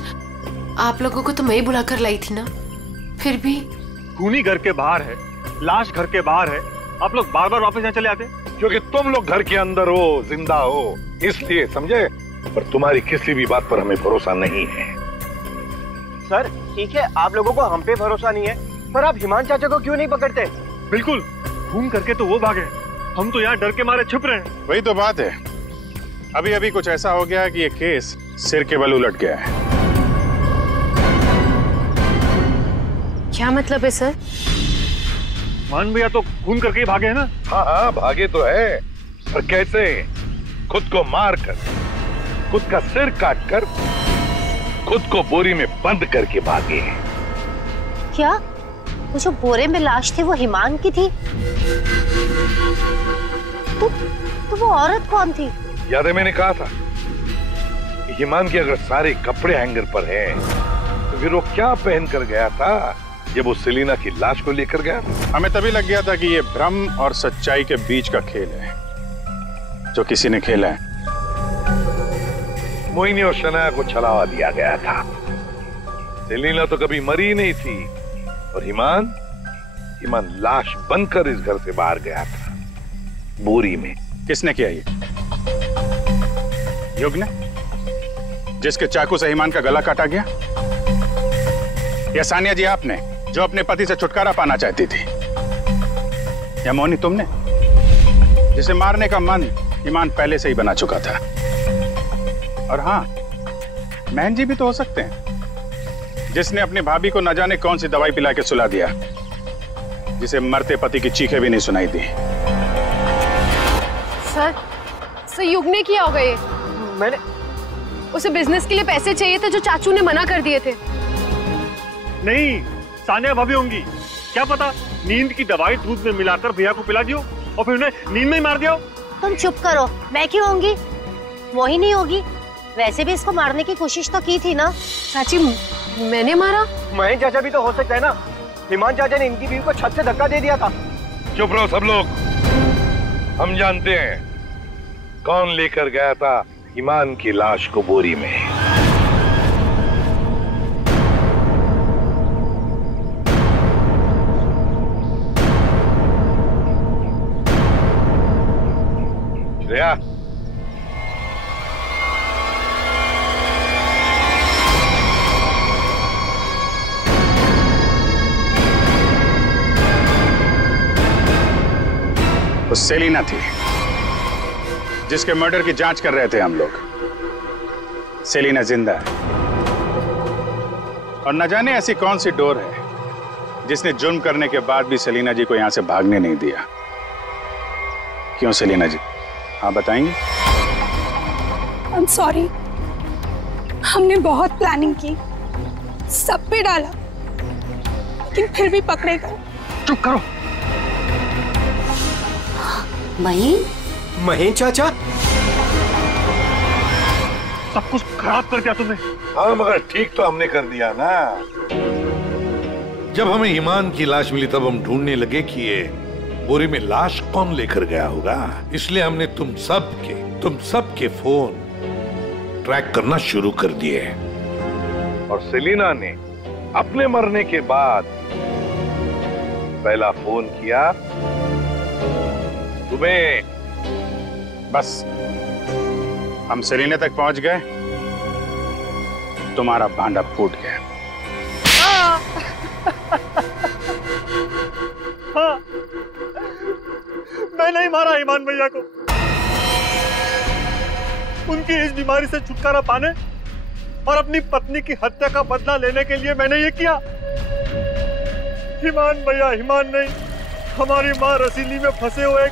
आप लोगों को तो मैं ही बुलाकर लाई थी ना, फिर भी। खूनी घर के बाहर है, लाश घर के बाहर है, आप लोग बार बार वापस यहाँ चले आते? क्योंकि तुम लोग घर के अंदर हो, जिंदा हो, इसलिए, समझे? पर तुम्हारी किसी भी बात पर हमें भरोसा नहीं है। सर ठीक है, आप लोगों को हम पे भरोसा नहीं है, पर आप हिमान चाचा को क्यों नहीं पकड़ते? बिल्कुल, खून करके तो वो भागे, हम तो यहाँ डर के मारे छुप रहे हैं। वही तो बात है, अभी अभी कुछ ऐसा हो गया कि ये केस सिर के बल उलट गया है। क्या मतलब है सर? मान भैया तो खून करके ही भागे है ना? हाँ हाँ, भागे तो है, पर कैसे? खुद को मार कर, खुद का सिर काट कर, खुद को बोरी में बंद करके भागे। क्या वो जो बोरे में लाश थी वो हिमान की थी? तो वो औरत कौन थी? याद है मैंने कहा था कि हिमान के अगर सारे कपड़े हैंगर पर हैं, तो फिर वो क्या पहन कर गया था जब वो सेलिना की लाश को लेकर गया? हमें तभी लग गया था कि ये भ्रम और सच्चाई के बीच का खेल है जो किसी ने खेला है। मोहिनी और शनाया को छलावा दिया गया था। सेलिना तो कभी मरी नहीं थी और ईमान लाश बनकर इस घर से बाहर गया था, बोरी में। किसने किया ये? युग ने, जिसके चाकू से ईमान का गला काटा गया? या सानिया जी आपने, जो अपने पति से छुटकारा पाना चाहती थी? या मोहिनी तुमने, जिसे मारने का मन ईमान पहले से ही बना चुका था? और हाँ, महन जी भी तो हो सकते हैं, जिसने अपनी भाभी को न जाने कौन सी दवाई पिला के सुला दिया, जिसे मरते पति की चीखें भी नहीं सुनाई दी। सर युग ने किया होगा ये। मैंने उसे बिजनेस के लिए पैसे चाहिए थे जो चाचू ने मना कर दिए थे। नहीं, सानिया भाभी होंगी। क्या पता नींद की दवाई दूध में मिलाकर भैया को पिला दियो और फिर उन्हें नींद में ही मार दिया। तुम चुप करो, मैं क्यों होंगी? मोहिनी होगी। वैसे भी इसको मारने की कोशिश तो की थी ना। चाची, मैंने मारा? महेश चाचा भी तो हो सकता है ना। हिमान चाचा ने इनकी बीवी को छत से धक्का दे दिया था। चुप रहो सब लोग, हम जानते हैं कौन लेकर गया था ईमान की लाश को बोरी में। श्रेया, वो सेलिना थी जिसके मर्डर की जांच कर रहे थे हम लोग। सेलिना जिंदा है और न जाने ऐसी कौन सी डोर है जिसने जुर्म करने के बाद भी सेलिना जी को यहां से भागने नहीं दिया। क्यों सेलिना जी, हाँ बताएंगे? I'm sorry, हमने बहुत प्लानिंग की, सब पे डाला, लेकिन फिर भी पकड़े गए। चुप करो। महेश चाचा, सब कुछ खराब कर दिया तुमने। हाँ, मगर ठीक तो हमने कर दिया ना। जब हमें ईमान की लाश मिली तब हम ढूंढने लगे कि ये बोरी में लाश कौन लेकर गया होगा। इसलिए हमने तुम सब के फोन ट्रैक करना शुरू कर दिए और सेलिना ने अपने मरने के बाद पहला फोन किया तुम्हें। बस हम सेलिना तक पहुंच गए, तुम्हारा भांडा फूट गया। हाँ, मैं नहीं मारा ईमान भैया को। उनकी इस बीमारी से छुटकारा पाने और अपनी पत्नी की हत्या का बदला लेने के लिए मैंने ये किया। ईमान भैया ईमान नहीं, हमारी माँ रसीली में फंसे हुए एक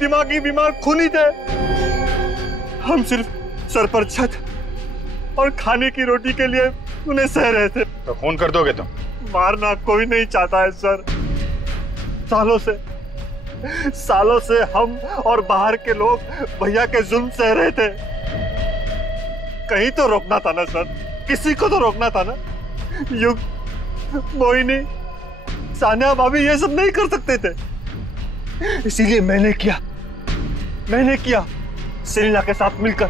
दिमागी बीमार खूनी थे। हम सिर्फ सर पर छत और खाने की रोटी के लिए उन्हें सह रहे थे। तो खून कर दोगे तुम? मारना कोई नहीं चाहता है सर। सालों से हम और बाहर के लोग भैया के जुल्म सह रहे थे। कहीं तो रोकना था ना सर, किसी को तो रोकना था ना। युग, मोहिनी, सानिया भाभी ये सब नहीं कर सकते थे, इसीलिए मैंने किया सेलिना के साथ मिलकर।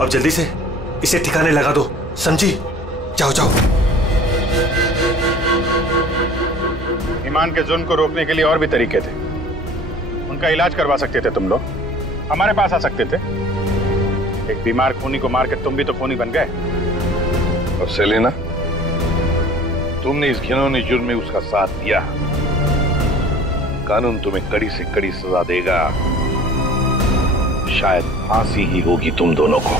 अब जल्दी से इसे ठिकाने लगा दो, समझी? जाओ जाओ। ईमान के जुल्म को रोकने के लिए और भी तरीके थे। उनका इलाज करवा सकते थे तुम लोग, हमारे पास आ सकते थे। एक बीमार खूनी को मार के तुम भी तो खूनी बन गए। और सेलिना, तुमने इस घिनौने जुर्म में उसका साथ दिया। कानून तुम्हें कड़ी से कड़ी सजा देगा, शायद फांसी ही होगी तुम दोनों को।